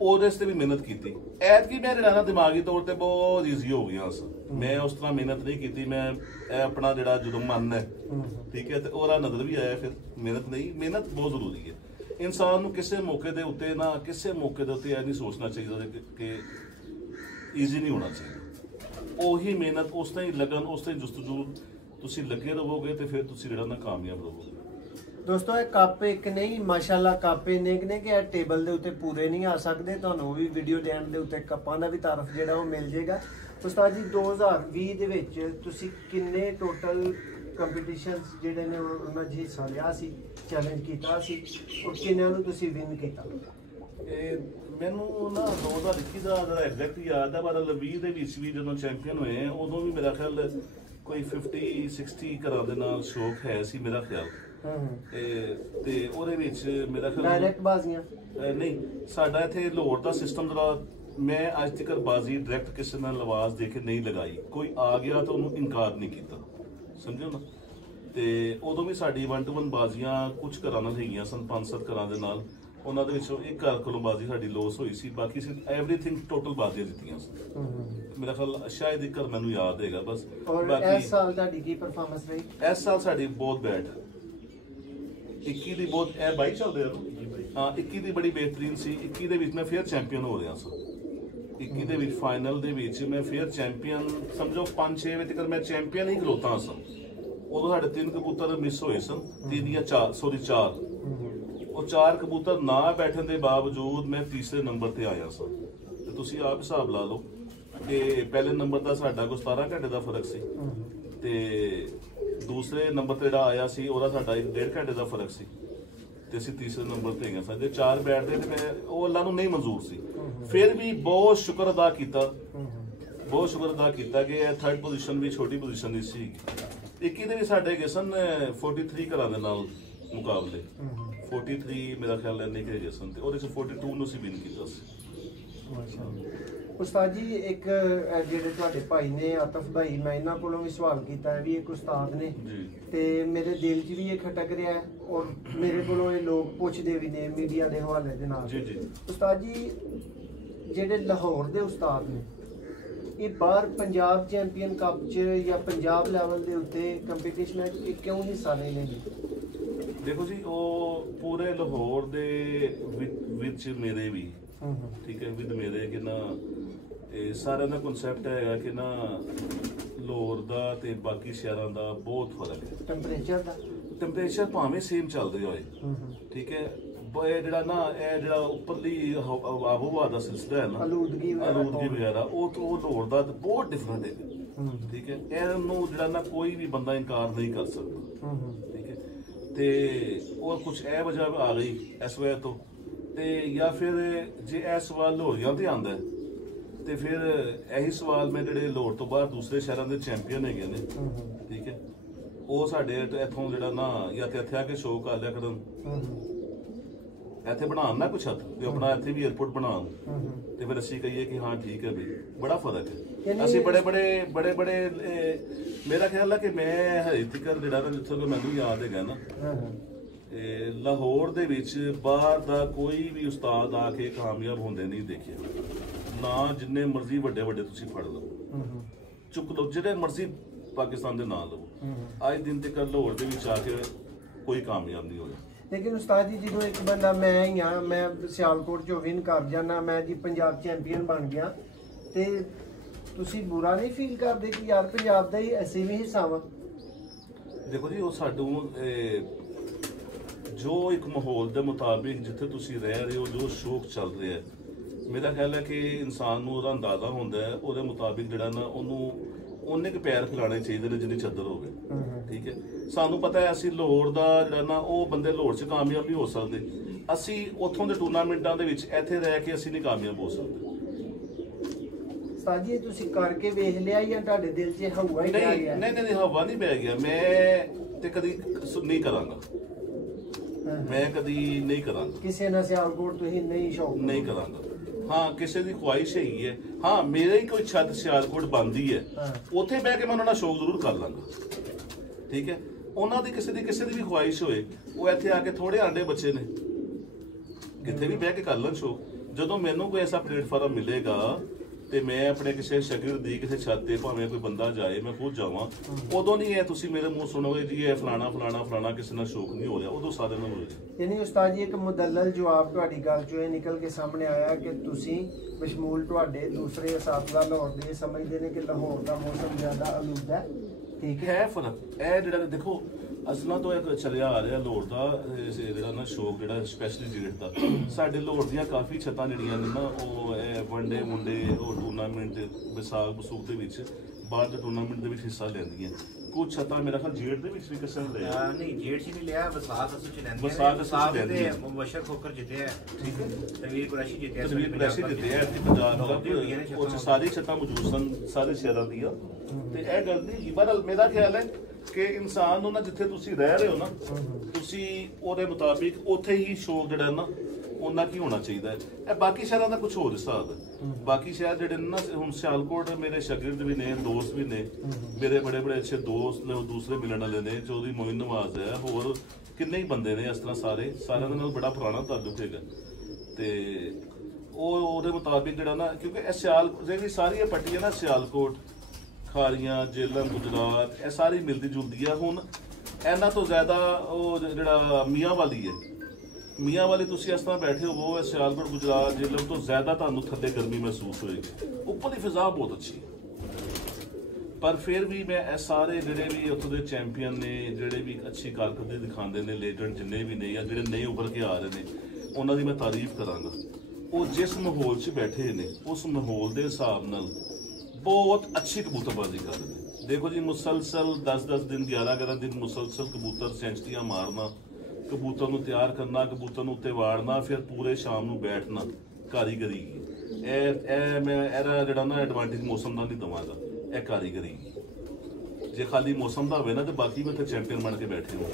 ਉਹਦੇ ਤੇ ਵੀ ਮਿਹਨਤ ਕੀਤੀ। ਐਤਕੀ ਮੈਂ ਜਿਹੜਾ ਨਾ ਦਿਮਾਗੀ ਤੌਰ ਤੇ ਬਹੁਤ ਈਜ਼ੀ ਹੋ ਗਿਆ ਸੀ। ਮੈਂ ਉਸ ਤਰ੍ਹਾਂ ਮਿਹਨਤ ਨਹੀਂ ਕੀਤੀ। ਮੈਂ ਇਹ ਆਪਣਾ ਜਿਹੜਾ ਜਦੋਂ ਮਨ ਹੈ, ਠੀਕ ਹੈ, ਤੇ ਉਹਦਾ ਨਜ਼ਰ ਵੀ ਆਇਆ ਫਿਰ ਮਿਹਨਤ ਨਹੀਂ, ਮਿਹਨਤ ਬਹੁਤ ਜ਼ਰੂਰੀ ਹੈ। ਇਨਸਾਨ ਨੂੰ ਕਿਸੇ ਮੌਕੇ ਦੇ ਉੱਤੇ ਨਾ, ਕਿਸੇ ਮੌਕੇ ਦੇ ਉੱਤੇ ਇਹ ਨਹੀਂ ਸੋਚਣਾ ਚਾਹੀਦਾ ਕਿ ਈਜ਼ੀ ਨਹੀਂ ਹੋਣਾ ਚਾਹੀਦਾ। ਉਹੀ ਮਿਹਨਤ, ਉਸ ਤਰ੍ਹਾਂ ਹੀ ਲਗਨ, ਉਸ ਤਰ੍ਹਾਂ ਹੀ ਜੁਸਤਜੂ ਤੁਸੀਂ ਲੱਗੇ ਰਹੋਗੇ ਤੇ ਫਿਰ ਤੁਸੀਂ ਜਿਹੜਾ ਨਾ ਕਾਮਯਾਬ ਰਹੋਗੇ। ਦੋਸਤੋ ਇਹ ਕੱਪ ਇੱਕ ਨਹੀਂ ਮਾਸ਼ਾਅੱਲਾ ਕੱਪ ਇੰਨੇ ਨੇ ਕਿ ਇਹ ਟੇਬਲ ਦੇ ਉੱਤੇ ਪੂਰੇ ਨਹੀਂ ਆ ਸਕਦੇ। ਤੁਹਾਨੂੰ ਵੀ ਵੀਡੀਓ ਦੇ ਐਂਡ ਦੇ ਉੱਤੇ ਕੱਪਾਂ ਦਾ ਵੀ ਤਾਰਫ ਜਿਹੜਾ ਉਹ ਮਿਲ ਜਾਏਗਾ। ਉਸਤਾਦ ਜੀ 2020 ਦੇ ਵਿੱਚ ਤੁਸੀਂ ਕਿੰਨੇ ਟੋਟਲ ਕੰਪੀਟੀਸ਼ਨਸ ਜਿਹੜੇ ਨੇ ਉਹਨਾਂ 'ਚ ਹਿੱਸਾ ਲਿਆ ਸੀ, ਚੈਲੰਜ ਕੀਤਾ ਸੀ, ਔਰ ਕਿੰਨਿਆਂ ਨੂੰ ਤੁਸੀਂ ਵਿਨ ਕੀਤਾ? ਇਹ ਮੈਨੂੰ ਨਾ 2021 ਦਾ ਜਿਹੜਾ ਐਗਜ਼ੈਕਟ ਯਾਦ ਹੈ, ਪਰ 20 ਦੇ ਵਿੱਚ ਵੀ ਜਦੋਂ ਚੈਂਪੀਅਨ ਹੋਏ ਉਦੋਂ ਵੀ ਮੇਰਾ ਖਿਆਲ ਕੋਈ 50-60 ਘਰਾਂ ਦੇ ਨਾਲ ਸ਼ੌਕ ਹੈ ਸੀ ਮੇਰਾ ਖਿਆਲ। ਤੇ ਉਹਦੇ ਵਿੱਚ ਮੇਰਾ ਖਿਆਲ ਡਾਇਰੈਕਟ ਬਾਜ਼ੀਆਂ ਨਹੀਂ, ਸਾਡਾ ਇੱਥੇ ਲਾਹੌਰ ਦਾ ਸਿਸਟਮ ਜਿਹੜਾ ਮੈਂ ਅੱਜ ਤੱਕ ਬਾਜ਼ੀ ਡਾਇਰੈਕਟ ਕਿਸੇ ਨਾਲ ਲਵਾਜ਼ ਦੇ ਕੇ ਨਹੀਂ ਲਗਾਈ। ਕੋਈ ਆ ਗਿਆ ਤਾਂ ਉਹਨੂੰ ਇਨਕਾਰ ਨਹੀਂ ਕੀਤਾ, ਸਮਝੋ ਨਾ। ਤੇ ਉਦੋਂ ਵੀ ਸਾਡੀ 1-to-1 ਬਾਜ਼ੀਆਂ ਕੁਝ ਘਰਾਂ ਨਾਲ ਹੈਗੀਆਂ ਸਨ, 5-7 ਘਰਾਂ ਦੇ ਨਾਲ। ਉਹਨਾਂ ਦੇ ਵਿੱਚੋਂ ਇੱਕ ਘਰ ਕੋਲੋਂ ਬਾਜ਼ੀ ਸਾਡੀ ਲੋਸ ਹੋਈ ਸੀ, ਬਾਕੀ ਸਿਰਫ ਐਵਰੀਥਿੰਗ ਟੋਟਲ ਬਾਜ਼ੀਆਂ ਦਿੱਤੀਆਂ ਸੀ। ਮੇਰਾ ਖਿਆਲ ਸ਼ਾਇਦ ਇੱਕ ਘਰ ਮੈਨੂੰ ਯਾਦ ਹੈਗਾ ਬਸ। ਬਾਕੀ ਇਸ ਸਾਲ ਤੁਹਾਡੀ ਕੀ ਪਰਫਾਰਮੈਂਸ ਰਹੀ? ਇਸ ਸਾਲ ਸਾਡੀ ਬਹੁਤ ਬੈਡ। 21 ਦੀ ਬਹੁਤ, ਇਹ 22 ਚੱਲਦੇ ਆ ਹਾਂ, 21 ਦੀ ਬੜੀ ਬਿਹਤਰੀਨ ਸੀ। 21 ਦੇ ਵਿੱਚ ਮੈਂ ਫਿਰ ਚੈਂਪੀਅਨ ਹੋ ਰਿਹਾ ਸੀ। 21 ਦੇ ਵਿੱਚ ਫਾਈਨਲ ਦੇ ਵਿੱਚ ਮੈਂ ਫਿਰ ਚੈਂਪੀਅਨ, ਸਮਝੋ 5-6 ਵਜੇ ਤੱਕ ਮੈਂ ਚੈਂਪੀਅਨ ਹੀ ਖਲੋਤਾ ਸਾਂ। ਉਦੋਂ ਸਾਡੇ 3 ਕਬੂਤਰ ਮਿਸ ਹੋਏ ਸਨ, 3 ਜਾਂ 4। ਉਹ 4 ਕਬੂਤਰ ਨਾ ਬੈਠਣ ਦੇ ਬਾਵਜੂਦ ਮੈਂ ਤੀਸਰੇ ਨੰਬਰ ਤੇ ਆਇਆ ਸਾਂ। ਤੇ ਤੁਸੀਂ ਆਪ ਹਿਸਾਬ ਲਾ ਲਓ ਕਿ ਪਹਿਲੇ ਨੰਬਰ ਦਾ ਸਾਡਾ ਕੋਈ 17 ਘੰਟੇ ਦਾ ਫਰਕ ਸੀ, ਤੇ ਦੂਸਰੇ ਨੰਬਰ ਤੇ ਜਿਹੜਾ ਆਇਆ ਸੀ ਉਹਦਾ ਸਾਡਾ 1.5 ਘੰਟੇ ਦਾ ਫਰਕ ਸੀ, ਤੇ ਅਸੀਂ ਤੀਸਰੇ ਨੰਬਰ ਤੇ ਗਏ ਸਾਂ। ਜੇ 4 ਬੈਠਦੇ ਤੇ ਮੈਂ, ਉਹ ਅੱਲਾ ਨੂੰ ਨਹੀਂ ਮਨਜ਼ੂਰ ਸੀ। ਫਿਰ ਵੀ ਬਹੁਤ ਸ਼ੁਕਰ ਅਦਾ ਕੀਤਾ ਕਿ ਇਹ 3rd ਪੋਜੀਸ਼ਨ ਵੀ ਛੋਟੀ ਪੋਜੀਸ਼ਨ ਨਹੀਂ ਸੀ। 21 ਦੇ ਵੀ ਸਾਡੇ ਗਏ ਸਨ 43 ਘਰਾਂ ਦੇ ਨਾਲ ਮੁਕਾਬਲੇ। 43 ਮੇਰਾ ਖਿਆਲ ਇੰਨੇ ਕਿ ਹੈਗੇ ਸਨ, ਤੇ ਉਹਦੇ 'ਚ 42 ਨੂੰ ਅਸੀਂ ਵਿਨ ਕੀਤਾ ਸੀ। ਉਸਤਾਦ ਜੀ ਇੱਕ ਜਿਹੜੇ ਤੁਹਾਡੇ ਭਾਈ ਨੇ ਆਤਫ ਭਾਈ, ਮੈਂ ਇਹਨਾਂ ਕੋਲੋਂ ਵੀ ਸਵਾਲ ਕੀਤਾ ਹੈ ਵੀ ਇੱਕ ਉਸਤਾਦ ਨੇ, ਤੇ ਮੇਰੇ ਦਿਲ 'ਚ ਵੀ ਇਹ ਖਟਕ ਰਿਹਾ ਹੈ, ਔਰ ਮੇਰੇ ਕੋਲੋਂ ਇਹ ਲੋਕ ਪੁੱਛਦੇ ਵੀ ਨੇ ਮੀਡੀਆ ਦੇ ਹਵਾਲੇ ਦੇ ਨਾਲ। ਉਸਤਾਦ ਜੀ ਜਿਹੜੇ ਲਾਹੌਰ ਦੇ ਉਸਤਾਦ ਨੇ, ਇਹ ਬਾਹਰ ਪੰਜਾਬ ਚੈਂਪੀਅਨ ਕੱਪ 'ਚ ਜਾਂ ਪੰਜਾਬ ਲੈਵਲ ਦੇ ਉੱਤੇ ਕੰਪੀਟੀਸ਼ਨ ਹੈ, ਇਹ ਕਿਉਂ ਹਿੱਸਾ ਨਹੀਂ ਲੈਂਦੇ? ਦੇਖੋ ਜੀ, ਉਹ ਪੂਰੇ ਲਾਹੌਰ ਦੇ ਵਿੱਚ ਮੇਰੇ ਵੀ ਠੀਕ ਹੈ, ਵਿਦ ਮੇਰੇ ਕਿ ਨਾ ਇਹ ਸਾਰਿਆਂ ਦਾ ਕਨਸੈਪਟ ਹੈਗਾ ਕਿ ਨਾ ਲਾਹੌਰ ਦਾ ਤੇ ਬਾਕੀ ਸ਼ਹਿਰਾਂ ਦਾ ਬਹੁਤ ਫਰਕ ਹੈ। ਟੈਂਪਰੇਚਰ ਭਾਵੇਂ ਸੇਮ ਚੱਲਦੇ ਹੋਏ, ਠੀਕ ਹੈ, ਇਹ ਜਿਹੜਾ ਉੱਪਰਲੀ ਆਬੋ-ਹਵਾ ਦਾ ਸਿਲਸਿਲਾ ਹੈ ਨਾ, ਆਲੂਦਗੀ ਵਗੈਰਾ, ਉਹ ਲਾਹੌਰ ਦਾ ਬਹੁਤ ਡਿਫਰੈਂਟ ਹੈ। ਠੀਕ ਹੈ, ਇਹਨੂੰ ਜਿਹੜਾ ਨਾ ਕੋਈ ਵੀ ਬੰਦਾ ਇਨਕਾਰ ਨਹੀਂ ਕਰ ਸਕਦਾ। ਠੀਕ ਹੈ, ਤੇ ਉਹ ਕੁਝ ਇਹ ਵਜ੍ਹਾ ਆ ਗਈ ਇਸ ਵਜ੍ਹਾ ਤੋਂ, ਤੇ ਜਾਂ ਫਿਰ ਜੇ ਇਹ ਸਵਾਲ ਲਾਹੌਰੀਆਂ ਤੇ ਆਉਂਦਾ ਤੇ ਫਿਰ ਇਹੀ ਸਵਾਲ ਮੈਂ ਜਿਹੜੇ ਲਾਹੌਰ ਤੋਂ ਬਾਹਰ ਦੂਸਰੇ ਸ਼ਹਿਰਾਂ ਦੇ ਚੈਂਪੀਅਨ ਹੈਗੇ ਨੇ, ਠੀਕ ਹੈ, ਉਹ ਸਾਡੇ ਇੱਥੋਂ ਜਿਹੜਾ ਨਾ ਜਾਂ ਤੇ ਇੱਥੇ ਆ ਕੇ ਸ਼ੋਅ ਕਰ ਲਿਆ ਕਰਨ, ਇੱਥੇ ਬਣਾਉਣ ਨਾ ਕੁਛ ਹੱਥ ਤੇ ਆਪਣਾ ਇੱਥੇ ਵੀ 에어ਪੋਰਟ ਬਣਾਉਣ, ਤੇ ਫਿਰ ਅਸੀਂ ਕਹੀਏ ਕਿ ਹਾਂ ਠੀਕ ਹੈ ਵੀ ਬੜਾ ਫਰਕ ਹੈ। ਅਸੀਂ ਬੜੇ ਮੇਰਾ ਖਿਆਲ ਹੈ ਕਿ ਮੈਂ ਹਜੇ ਤੱਕ ਜਿਹੜਾ ਨਾ ਜਿੱਥੋਂ ਮੈਨੂੰ ਯਾਦ ਹੈਗਾ ਨਾ, ਲਾਹੌਰ ਦੇ ਵਿੱਚ ਬਾਹਰ ਦਾ ਕੋਈ ਵੀ ਉਸਤਾਦ ਆ ਕੇ ਕਾਮਯਾਬ ਹੁੰਦੇ ਨਹੀਂ ਦੇਖਿਆ ਨਾ। ਜਿੰਨੇ ਮਰਜ਼ੀ ਵੱਡੇ ਤੁਸੀਂ ਫੜ ਲਓ, ਚੁੱਕ ਲਓ, ਜਿਹੜੇ ਮਰਜ਼ੀ ਪਾਕਿਸਤਾਨ ਦੇ ਨਾਂ ਲਓ, ਅੱਜ ਦਿਨ ਤੱਕ ਲਾਹੌਰ ਦੇ ਵਿੱਚ ਆ ਕੇ ਕੋਈ ਕਾਮਯਾਬ ਨਹੀਂ ਹੋਇਆ। ਲੇਕਿਨ ਉਸਤਾਦ ਜੀ ਜਦੋਂ ਇੱਕ ਬੰਦਾ ਮੈਂ ਹੀ ਹਾਂ, ਮੈਂ ਸਿਆਲਕੋਟ ਚੋਂ ਵਿਨ ਕਰ ਜਾਣਾ, ਮੈਂ ਜੀ ਪੰਜਾਬ ਚੈਂਪੀਅਨ ਬਣ ਗਿਆ, ਤੇ ਤੁਸੀਂ ਬੁਰਾ ਨਹੀਂ ਫੀਲ ਕਰਦੇ ਕਿ ਯਾਰ ਪੰਜਾਬ ਦਾ ਹੀ ਅਸੀਂ ਵੀ ਹਿੱਸਾ ਵਾ? ਦੇਖੋ ਜੀ, ਉਹ ਸਾਨੂੰ ਜੋ ਇੱਕ ਮਾਹੌਲ ਦੇ ਮੁਤਾਬਿਕ ਜਿੱਥੇ ਤੁਸੀਂ ਰਹਿ ਰਹੇ ਹੋ, ਜੋ ਸ਼ੌਕ ਚੱਲ ਰਿਹਾ ਹੈ, ਮੇਰਾ ਖਿਆਲ ਹੈ ਕਿ ਇਨਸਾਨ ਨੂੰ ਉਹਦਾ ਅੰਦਾਜ਼ਾ ਹੁੰਦਾ ਹੈ, ਉਹਦੇ ਮੁਤਾਬਿਕ ਜਿਹੜਾ ਨਾ ਉਹਨੂੰ ਉਹਨੇ ਕੁ ਪੈਰ ਖਿਲਾਣੇ ਚਾਹੀਦੇ ਨੇ ਜਿੰਨੀ ਚੱਦਰ ਹੋਵੇ। ਠੀਕ ਹੈ, ਸਾਨੂੰ ਪਤਾ ਹੈ ਅਸੀਂ ਲਾਹੌਰ ਦਾ ਜਿਹੜਾ ਨਾ, ਉਹ ਬੰਦੇ ਲਾਹੌਰ 'ਚ ਕਾਮਯਾਬ ਨਹੀਂ ਹੋ ਸਕਦੇ। ਅਸੀਂ ਉੱਥੋਂ ਦੇ ਟੂਰਨਾਮੈਂਟਾਂ ਦੇ ਵਿੱਚ ਇੱਥੇ ਰਹਿ ਕੇ ਅਸੀਂ ਨਹੀਂ ਕਾਮਯਾਬ ਹੋ ਸਕਦੇ। ਉਸਤਾਦ ਜੀ ਤੁਸੀਂ ਕਰਕੇ ਵੇਖ ਲਿਆ ਜਾਂ ਤੁਹਾਡੇ ਦਿਲ 'ਚ ਹਵਾ ਹੀ ਪੈ ਗਿਆ? ਨਹੀਂ, ਹਵਾ ਨਹੀਂ ਪੈ ਗਿਆ। ਮੈਂ ਤੇ ਕਦੀ ਨਹੀਂ ਕਰਾਂਗਾ, ਮੈਂ ਕਦੀ ਨਹੀਂ ਕਰਾਂਗਾ ਕਿਸੇ ਨਾਲ ਸਿਆਲਕੋਟ ਤੁਸੀਂ ਨਹੀਂ ਸ਼ੌਕ ਨਹੀਂ ਕਰਾਂਗਾ। ਹਾਂ, ਕਿਸੇ ਦੀ ਖੁਆਇਸ਼ ਹੈਗੀ ਹੈ, ਹਾਂ ਮੇਰੇ ਹੀ ਕੋਈ ਛੱਤ ਸਿਆਲਕੋਟ ਬਣਦੀ ਹੈ, ਉੱਥੇ ਬਹਿ ਕੇ ਮੈਂ ਉਹਨਾਂ ਨਾਲ ਸ਼ੌਕ ਜ਼ਰੂਰ ਕਰ ਲਾਂਗਾ। ਠੀਕ ਹੈ, ਉਹਨਾਂ ਦੀ ਕਿਸੇ ਦੀ ਵੀ ਖੁਆਇਸ਼ ਹੋਏ, ਉਹ ਇੱਥੇ ਆ ਕੇ ਥੋੜੇ ਆਂਡੇ ਬੱਚੇ ਨੇ, ਕਿਤੇ ਵੀ ਬਹਿ ਕੇ ਕਰ ਲੈਣ ਸ਼ੌਕ। ਜਦੋਂ ਮੈਨੂੰ ਕੋਈ ਐਸਾ ਪਲੇਟਫਾਰਮ ਮਿਲੇਗਾ ਤੇ ਮੈਂ ਆਪਣੇ ਕਿਸੇ ਸ਼ਾਗਿਰਦ ਦੀ ਕਿਸੇ ਛੱਤ ਤੇ ਭਾਵੇਂ ਕੋਈ ਬੰਦਾ ਜਾਏ, ਮੈਂ ਖੁਦ ਜਾਵਾਂ, ਉਦੋਂ ਨਹੀਂ ਇਹ ਤੁਸੀਂ ਮੇਰੇ ਮੂੰਹ ਸੁਣੋਗੇ ਜੀ ਇਹ ਫਲਾਣਾ ਕਿਸੇ ਨਾਲ ਸ਼ੌਕ ਨਹੀਂ ਹੋ ਰਿਹਾ, ਉਦੋਂ ਸਾਰੇ ਨਾਲ ਹੋ ਰਿਹਾ। ਯਾਨੀ ਉਸਤਾਦ ਜੀ ਇੱਕ ਮੁਦੱਲਲ ਜਵਾਬ ਤੁਹਾਡੀ ਗੱਲ ਚੋਂ ਇਹ ਨਿਕਲ ਕੇ ਸਾਹਮਣੇ ਆਇਆ ਕਿ ਤੁਸੀਂ ਬਸ਼ਮੂਲ ਤੁਹਾਡੇ ਦੂਸਰੇ ਅਸਾਤਜ਼ਾ ਲਾਹੌਰ ਦੇ ਸਮਝਦੇ ਨੇ ਕਿ ਲਾਹੌਰ ਦਾ ਮੌਸਮ ਜ਼ਿਆਦਾ ਆਲੂਦਾ ਹੈ। ਠੀਕ ਹੈ, ਫਰਕ ਇਹ ਜਿਹੜਾ ਦੇਖੋ ਅਸਲਾਂ ਤੋਂ ਇੱਕ ਚੱਲਿਆ ਆ ਰਿਹਾ ਲਾਹੌਰ ਦਾ ਜਿਹੜਾ ਨਾ ਸ਼ੌਕ ਜਿਹੜਾ ਸਪੈਸ਼ਲੀ ਜੇਠ ਦਾ ਸਾਡੇ ਲਾਹੌਰ ਦੀਆਂ ਕਾਫੀ ਛੱਤਾਂ ਜਿਹੜੀਆਂ ਨੇ ਨਾ ਉਹ ਵਨਡੇ ਮੁੰਡੇ ਉਹ ਟੂਰਨਾਮੈਂਟ ਵਿਸਾਖ ਬਸੂਖ ਦੇ ਵਿੱਚ ਬਾਹਰ ਦੇ ਟੂਰਨਾਮੈਂਟ ਦੇ ਵਿੱਚ ਹਿੱਸਾ ਲੈਂਦੀਆਂ ਕੁਝ ਛੱਤਾਂ ਮੇਰਾ ਖਿਆਲ ਜੇਠ ਦੇ ਵਿੱਚ ਵੀ ਕਿਸੇ ਨੇ ਲਿਆ ਨਹੀਂ ਜੇਠ ਚ ਨਹੀਂ ਲਿਆ ਵਿਸਾਖ ਅਸਲ ਚ ਲੈਂਦੇ ਵਿਸਾਖ ਦੇ ਮੁਬਸ਼ਰ ਖੋਕਰ ਜਿੱਤਿਆ ਠੀਕ ਹੈ ਤਨਵੀਰ ਕੁਰੈਸ਼ੀ ਜਿੱਤਿਆ ਤਨਵੀਰ ਕੁਰੈਸ਼ੀ ਜਿੱਤਿਆ ਇੱਥੇ ਪੰਜਾਬ ਦਾ ਉਹ 'ਚ ਸਾਰੀ ਛੱਤਾਂ ਮੌਜੂਦ ਸਨ ਸਾਰੇ ਸ਼ਹਿਰਾਂ ਦੀਆਂ ਤੇ ਇਹ ਗੱਲ ਨਹੀਂ ਬਦਲ ਮੇਰਾ ਖਿਆਲ ਹੈ ਕਿ ਇਨਸਾਨ ਨੂੰ ਨਾ ਜਿੱਥੇ ਤੁਸੀਂ ਰਹਿ ਰਹੇ ਹੋ ਨਾ ਤੁਸੀਂ ਉਹਦੇ ਮੁਤਾਬਿਕ ਉੱਥੇ ਹੀ ਸ਼ੌਕ ਜਿਹੜਾ ਨਾ ਉਹਨਾਂ ਕੀ ਹੋਣਾ ਚਾਹੀਦਾ ਹੈ ਇਹ ਬਾਕੀ ਸ਼ਹਿਰਾਂ ਦਾ ਕੁਝ ਹੋਰ ਹਿਸਾਬ ਹੈ ਬਾਕੀ ਸ਼ਹਿਰ ਜਿਹੜੇ ਨੇ ਨਾ ਹੁਣ ਸਿਆਲਕੋਟ ਮੇਰੇ ਸ਼ਾਗਿਰਦ ਵੀ ਨੇ ਦੋਸਤ ਵੀ ਨੇ ਮੇਰੇ ਬੜੇ ਬੜੇ ਅੱਛੇ ਦੋਸਤ ਨੇ ਦੂਸਰੇ ਮਿਲਣ ਵਾਲੇ ਨੇ ਚੌਧਰੀ ਮੋਇਨ ਨਵਾਜ਼ ਹੈ ਹੋਰ ਕਿੰਨੇ ਹੀ ਬੰਦੇ ਨੇ ਇਸ ਤਰ੍ਹਾਂ ਸਾਰਿਆਂ ਦੇ ਨਾਲ ਬੜਾ ਪੁਰਾਣਾ ਤਾਲੁਕ ਹੈਗਾ ਤੇ ਉਹਦੇ ਮੁਤਾਬਿਕ ਜਿਹੜਾ ਨਾ ਕਿਉਂਕਿ ਇਹ ਸਿਆਲ ਜਿਹੜੀ ਸਾਰੀ ਇਹ ਪੱਟੀ ਹੈ ਨਾ ਸਿਆਲਕੋਟ ਖਾਰੀਆਂ ਜੇਲ੍ਹਾਂ ਗੁਜਰਾਤ ਇਹ ਸਾਰੀ ਮਿਲਦੀ ਜੁਲਦੀ ਆ ਹੁਣ ਇਹਨਾਂ ਤੋਂ ਜ਼ਿਆਦਾ ਉਹ ਜਿਹੜਾ ਮੀਆਂ ਵਾਲੀ ਹੈ ਮੀਆਂ ਵਾਲੀ ਤੁਸੀਂ ਇਸ ਤਰ੍ਹਾਂ ਬੈਠੇ ਹੋ ਸਿਆਲਕੋਟ ਗੁਜਰਾਤ ਜੇਲ੍ਹਾਂ ਤੋਂ ਜ਼ਿਆਦਾ ਤੁਹਾਨੂੰ ਥੱਲੇ ਗਰਮੀ ਮਹਿਸੂਸ ਹੋਏਗੀ ਉੱਪਰ ਦੀ ਫਿਜ਼ਾ ਬਹੁਤ ਅੱਛੀ ਹੈ ਪਰ ਫਿਰ ਵੀ ਮੈਂ ਇਹ ਸਾਰੇ ਜਿਹੜੇ ਵੀ ਉੱਥੋਂ ਦੇ ਚੈਂਪੀਅਨ ਨੇ ਜਿਹੜੇ ਵੀ ਅੱਛੀ ਕਾਰਕਰਦਗੀ ਦਿਖਾਉਂਦੇ ਨੇ ਲੀਜੈਂਡ ਜਿੰਨੇ ਵੀ ਨੇ ਜਾਂ ਜਿਹੜੇ ਨਵੇਂ ਉੱਭਰ ਕੇ ਆ ਰਹੇ ਨੇ ਉਹਨਾਂ ਦੀ ਮੈਂ ਤਾਰੀਫ ਕਰਾਂਗਾ ਉਹ ਜਿਸ ਮਾਹੌਲ 'ਚ ਬੈਠੇ ਨੇ ਉਸ ਮਾਹੌਲ ਦੇ ਹਿਸਾਬ ਨਾਲ ਬਹੁਤ ਅੱਛੀ ਕਬੂਤਰਬਾਜ਼ੀ ਕਰ ਰਹੇ ਨੇ ਦੇਖੋ ਜੀ ਮੁਸਲਸਲ 10-10 ਦਿਨ 11-11 ਦਿਨ ਮੁਸਲਸਲ ਕਬੂਤਰ ਸੈਂਚਰੀਆਂ ਮਾਰਨਾ ਕਬੂਤਰ ਨੂੰ ਤਿਆਰ ਕਰਨਾ ਕਬੂਤਰ ਨੂੰ ਉੱਤੇ ਵਾੜਨਾ ਫਿਰ ਪੂਰੇ ਸ਼ਾਮ ਨੂੰ ਬੈਠਣਾ ਕਾਰੀਗਰੀ ਇਹ ਮੈਂ ਇਹਦਾ ਜਿਹੜਾ ਨਾ ਐਡਵਾਂਟੇਜ ਮੌਸਮ ਦਾ ਨਹੀਂ ਦਵਾਂਗਾ ਇਹ ਕਾਰੀਗਰੀ ਜੇ ਖਾਲੀ ਮੌਸਮ ਦਾ ਹੋਵੇ ਨਾ ਤੇ ਬਾਕੀ ਵੀ ਉੱਥੇ ਚੈਂਪੀਅਨ ਬਣ ਕੇ ਬੈਠੇ ਹੋ